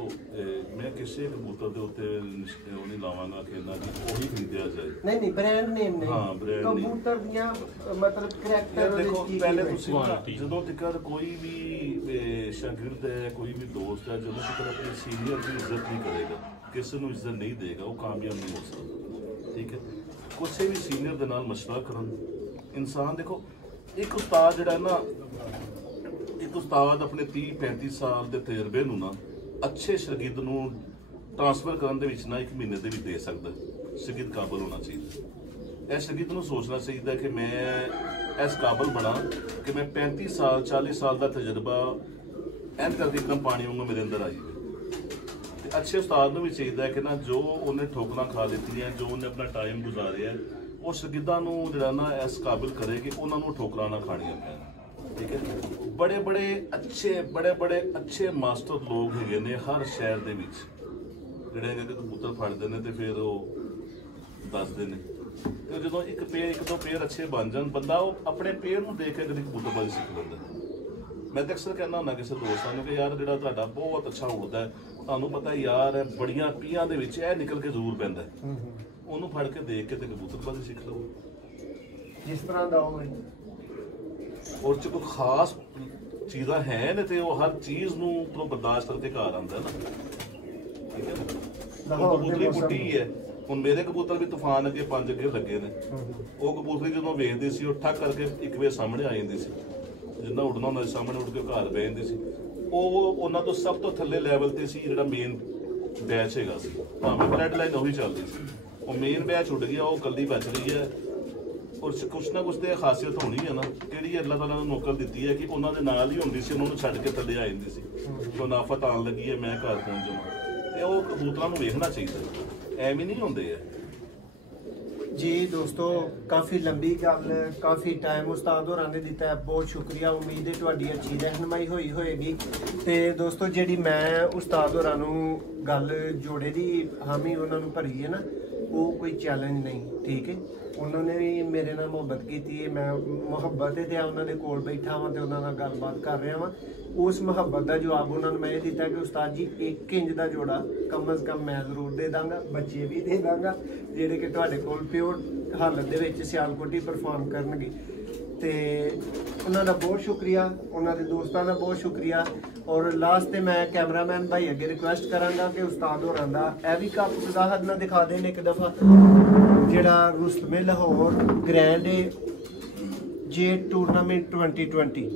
ਮੈਂ ਕਿਸੇ ਕਬੂਤਰ ਦੇ ਉੱਤੇ ਉਹ ਨਹੀਂ ਲਾਵਾਂਗਾ ਕਿ ਇਹਨਾਂ ਦੀ ਉਹੀ ਖਰੀਦਿਆ ਜਾਏ। ਨਹੀਂ ਬ੍ਰਾਂਡ ਨੇਮ ਨਹੀਂ, ਹਾਂ, brand name। ਕਬੂਤਰ ਦੀਆਂ ਮਤਲਬ ਕਰੈਕਟਰ ਦੇਖੋ, ਪਹਿਲੇ ਤੁਸੀਂ ਜਦੋਂ ਤੱਕ ਕੋਈ ਵੀ ਸ਼ਾਗਿਰਦ ਹੈ, ਕੋਈ ਵੀ ਦੋਸਤ ਹੈ, ਜਦੋਂ ਤੱਕ ਆਪਣੇ ਸੀਨੀਅਰ ਦੀ ਇੱਜ਼ਤ ਨਹੀਂ ਕਰੇਗਾ, ਕਿਸੇ ਨੂੰ ਇੱਜ਼ਤ ਨਹੀਂ ਦੇਗਾ, ਉਹ ਕਾਮਯਾਬ ਨਹੀਂ ਹੋ ਸਕਦਾ। ਠੀਕ ਹੈ, ਕਿਸੇ ਵੀ ਸੀਨੀਅਰ ਦੇ ਨਾਲ ਮਸ਼ਵਰਾ ਕਰਨ। ਇਨਸਾਨ ਦੇਖੋ, ਇੱਕ ਉਸਤਾਦ ਜਿਹੜਾ ਨਾ, ਇੱਕ ਉਸਤਾਦ ਆਪਣੇ 30-35 ਸਾਲ ਦੇ ਤਜਰਬੇ ਨੂੰ ਨਾ ਅੱਛੇ ਸ਼ਾਗਿਰਦ ਨੂੰ ਟ੍ਰਾਂਸਫਰ ਕਰਨ ਦੇ ਵਿੱਚ ਨਾ 1 ਮਹੀਨੇ ਦੇ ਵੀ ਦੇ ਸਕਦਾ। ਸ਼ਾਗਿਰਦ ਕਾਬਲ ਹੋਣਾ ਚਾਹੀਦਾ। ਇਸ ਸ਼ਾਗਿਰਦ ਨੂੰ ਸੋਚਣਾ ਚਾਹੀਦਾ ਕਿ ਮੈਂ ਇਸ ਕਾਬਲ ਬਣਾ ਕਿ ਮੈਂ 35 ਸਾਲ 40 ਸਾਲ ਦਾ ਤਜਰਬਾ ਐਨ ਕਰਕੇ ਇੱਕਦਮ ਪਾਣੀ ਵਾਂਗੂ ਮੇਰੇ ਅੰਦਰ ਆ ਜਾਵੇ। ਤੇ ਅੱਛੇ ਉਸਤਾਦ ਨੂੰ ਵੀ ਚਾਹੀਦਾ ਕਿ ਨਾ ਜੋ ਉਹਨੇ ਠੋਕਰਾਂ ਖਾ ਲਿੱਤੀਆਂ, ਜੋ ਉਹਨੇ ਆਪਣਾ ਟਾਈਮ ਗੁਜ਼ਾਰਿਆ, ਉਹ ਸ਼ਾਗਿਰਦਾਂ ਨੂੰ ਜਿਹੜਾ ਨਾ ਇਸ ਕਾਬਲ ਕਰੇ ਕਿ ਉਹਨਾਂ ਨੂੰ ਠੋਕਰਾਂ ਨਾ ਖਾਣੀਆਂ ਪੈਣ। ਠੀਕ ਹੈ, ਬੜੇ ਅੱਛੇ ਮਾਸਟਰ ਲੋਕ ਹੈਗੇ ਨੇ ਹਰ ਸ਼ਹਿਰ ਦੇ ਵਿੱਚ, ਜਿਹੜੇ ਕਿ ਕਬੂਤਰ ਫੜਦੇ ਨੇ ਤੇ ਫਿਰ ਉਹ ਦੱਸਦੇ ਨੇ। ਤੇ ਜਦੋਂ ਇੱਕ ਦੋ ਪੇਅਰ ਅੱਛੇ ਬਣ ਜਾਣ, ਬੰਦਾ ਉਹ ਆਪਣੇ ਪੇਅਰ ਨੂੰ ਦੇਖ ਕੇ ਕਦੀ ਕਬੂਤਰਬਾਜ਼ੀ ਸਿੱਖ ਲੈਂਦਾ। ਮੈਂ ਤਾਂ ਅਕਸਰ ਕਹਿੰਦਾ ਹੁੰਦਾ ਕਿਸੇ ਦੋਸਤਾਂ ਨੂੰ ਕਿ ਯਾਰ ਜਿਹੜਾ ਤੁਹਾਡਾ ਬਹੁਤ ਅੱਛਾ ਉੜਦਾ, ਤੁਹਾਨੂੰ ਪਤਾ ਯਾਰ ਬੜੀਆਂ ਪੀਆਂ ਦੇ ਵਿੱਚ ਇਹ ਨਿਕਲ ਕੇ ਜ਼ਰੂਰ ਪੈਂਦਾ, ਉਹਨੂੰ ਫੜ ਕੇ ਦੇਖ ਕੇ ਤੇ ਕਬੂਤਰਬਾਜ਼ੀ ਸਿੱਖ ਲਓ ਜਿਸ ਤਰ੍ਹਾਂ ਦਾ ਹੋਵੇ। ਔਰ ਚ ਕੋਈ ਖਾਸ ਚੀਜ਼ਾਂ ਹੈ ਨੇ ਤੇ ਉਹ ਹਰ ਚੀਜ਼ ਨੂੰ ਉੱਪਰੋਂ ਬਰਦਾਸ਼ਤ ਕਰਕੇ ਘਰ ਆਉਂਦਾ ਨਾ। ਠੀਕ ਹੈ ਨਾ, ਕਬੂਤਰੀ ਪੁੱਟੀ ਹੈ। ਹੁਣ ਮੇਰੇ ਕਬੂਤਰ ਵੀ ਤੂਫਾਨ ਅੱਗੇ 5 ਅੱਗੇ ਲੱਗੇ ਨੇ। ਉਹ ਕਬੂਤਰੀ ਜਦੋਂ ਵੇਖਦੀ ਸੀ, ਉਹ ਠੱਕ ਕਰਕੇ ਇੱਕ ਵੇ ਸਾਹਮਣੇ ਆ ਜਾਂਦੀ ਸੀ, ਜਿੰਨਾ ਉੱਡਣਾ ਹੁੰਦਾ ਸੀ ਸਾਹਮਣੇ ਉੱਡ ਕੇ ਘਰ ਬਹਿ ਜਾਂਦੀ ਸੀ। ਉਹ ਉਹਨਾਂ ਤੋਂ ਸਭ ਤੋਂ ਥੱਲੇ ਲੈਵਲ ਤੇ ਸੀ ਜਿਹੜਾ ਮੇਨ ਬੈਚ ਹੈਗਾ ਸੀ, ਭਾਵੇਂ ਬਲੱਡ ਲਾਈਨ ਉਹੀ ਚੱਲਦੀ ਸੀ। ਉਹ ਮੇਨ ਬੈਚ ਉੱਡ ਗਿਆ, ਉਹ ਕੱਲੀ ਬਚ ਰਹੀ ਹੈ। ਔਰ ਕੁਛ ਨਾ ਕੁਛ ਤੇ ਖਾਸੀਅਤ ਹੋਣੀ ਹੈ ਨਾ, ਕਿਹੜੀ ਅੱਲਾਹ ਤਾਲਾ ਨੇ ਨੌਕਰ ਦਿੱਤੀ ਹੈ ਕਿ ਉਹਨਾਂ ਦੇ ਨਾਲ ਹੀ ਹੁੰਦੀ ਸੀ, ਉਹਨਾਂ ਨੂੰ ਛੱਡ ਕੇ ਥੱਲੇ ਆ ਜਾਂਦੀ ਸੀ। ਜੋ ਨਾਫਤ ਆਉਣ ਲੱਗੀ ਹੈ, ਮੈਂ ਘਰ ਪਹੁੰਚ ਜਾਵਾਂ। ਤੇ ਉਹ ਕਬੂਤਰਾਂ ਨੂੰ ਵੇਖਣਾ ਚਾਹੀਦਾ, ਐਵੇਂ ਨਹੀਂ ਹੁੰਦੇ ਆ ਜੀ। ਦੋਸਤੋ, ਕਾਫੀ ਲੰਬੀ ਗੱਲ, ਕਾਫੀ ਟਾਈਮ ਉਸਤਾਦ ਹੋਰਾਂ ਨੇ ਦਿੱਤਾ ਹੈ, ਬਹੁਤ ਸ਼ੁਕਰੀਆ। ਉਮੀਦ ਹੈ ਤੁਹਾਡੀ ਅੱਛੀ ਰਹਿਨਮਾਈ ਹੋਈ ਹੋਏਗੀ। ਤੇ ਦੋਸਤੋ, ਜਿਹੜੀ ਮੈਂ ਉਸਤਾਦ ਹੋਰਾਂ ਨੂੰ ਗੱਲ ਜੋੜੇ ਦੀ ਹਾਮੀ ਉਹਨਾਂ ਨੂੰ ਭਰੀ ਹੈ ਨਾ, ਉਹ ਕੋਈ ਚੈਲੰਜ ਨਹੀਂ। ਠੀਕ ਹੈ, ਉਹਨਾਂ ਨੇ ਵੀ ਮੇਰੇ ਨਾਲ ਮੁਹੱਬਤ ਕੀਤੀ ਹੈ, ਮੈਂ ਮੁਹੱਬਤ ਤੇ ਉਹਨਾਂ ਦੇ ਕੋਲ ਬੈਠਾ ਵਾਂ ਤੇ ਉਹਨਾਂ ਨਾਲ ਗੱਲਬਾਤ ਕਰ ਰਿਹਾ ਵਾਂ। ਉਸ ਮੁਹੱਬਤ ਦਾ ਜਵਾਬ ਉਹਨਾਂ ਨੂੰ ਮੈਂ ਇਹ ਦਿੱਤਾ ਕਿ ਉਸਤਾਦ ਜੀ 1 ਇੰਚ ਦਾ ਜੋੜਾ ਕਮ ਅਜ਼ ਕਮ ਮੈਂ ਜ਼ਰੂਰ ਦੇ ਦਾਂਗਾ, ਬੱਚੇ ਵੀ ਦੇ ਦਾਂਗਾ, ਜਿਹੜੇ ਕਿ ਤੁਹਾਡੇ ਕੋਲ ਪਿਓਰ ਹਾਲਤ ਦੇ ਵਿੱਚ ਸਿਆਲਕੋਟੀ ਪਰਫਾਰਮ ਕਰਨਗੇ। ਤੇ ਉਹਨਾਂ ਦਾ ਬਹੁਤ ਸ਼ੁਕਰੀਆ, ਉਹਨਾਂ ਦੇ ਦੋਸਤਾਂ ਦਾ ਬਹੁਤ ਸ਼ੁਕਰੀਆ। ਔਰ ਲਾਸਟ ਤੇ ਮੈਂ ਕੈਮਰਾਮੈਨ ਭਾਈ ਅੱਗੇ ਰਿਕੁਐਸਟ ਕਰਾਂਗਾ ਕਿ ਉਸਤਾਦ ਹੋਰਾਂ ਦਾ ਇਹ ਵੀ ਕੱਪ ਵਜ਼ਾਹਤ ਨਾਲ ਦਿਖਾ ਦੇਣ ਇੱਕ ਦਫਾ, ਜਿਹੜਾ ਰੁਸਤਮੇ ਲਾਹੌਰ ਗ੍ਰੈਂਡ ਜੇ ਟੂਰਨਾਮੈਂਟ 2020।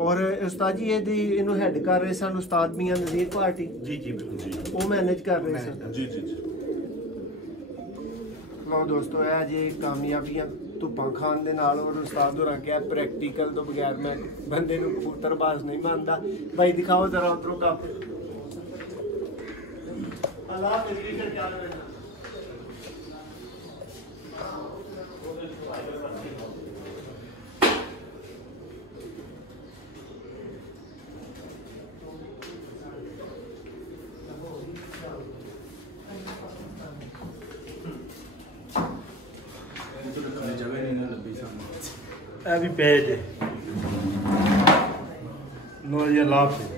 ਔਰ ਉਸਤਾਦ ਜੀ ਇਹਨੂੰ ਹੈਡ ਕਰ ਰਹੇ ਸਨ ਉਸਤਾਦ ਮੀਆਂ ਨਜ਼ੀਰ ਪਾਰਟੀ ਜੀ ਬਿਲਕੁਲ ਜੀ, ਉਹ ਮੈਨੇਜ ਕਰ ਰਹੇ ਸਨ। ਜੀ। ਲਓ ਦੋਸਤੋ, ਇਹ ਜੇ ਕਾਮਯਾਬੀਆਂ ਧੁੱਪਾਂ ਖਾਣ ਦੇ ਨਾਲ। ਔਰ ਉਸਤਾਦ ਹੋਰਾਂ ਕਿਹਾ ਪ੍ਰੈਕਟੀਕਲ ਤੋਂ ਬਗੈਰ ਮੈਂ ਬੰਦੇ ਨੂੰ ਕਬੂਤਰਬਾਜ਼ ਨਹੀਂ ਮੰਨਦਾ। ਭਾਈ ਦਿਖਾਓ ਜ਼ਰਾ ਉਧਰੋਂ ਕੱਪ। ਅੱਲਾਹ ਮਿਲਦੀ ਫਿਰ ਚੱਲ ਰਿਹਾ। ਇਹ ਵੀ ਪੇਜ चलो जी अल्लाह हाफिज़।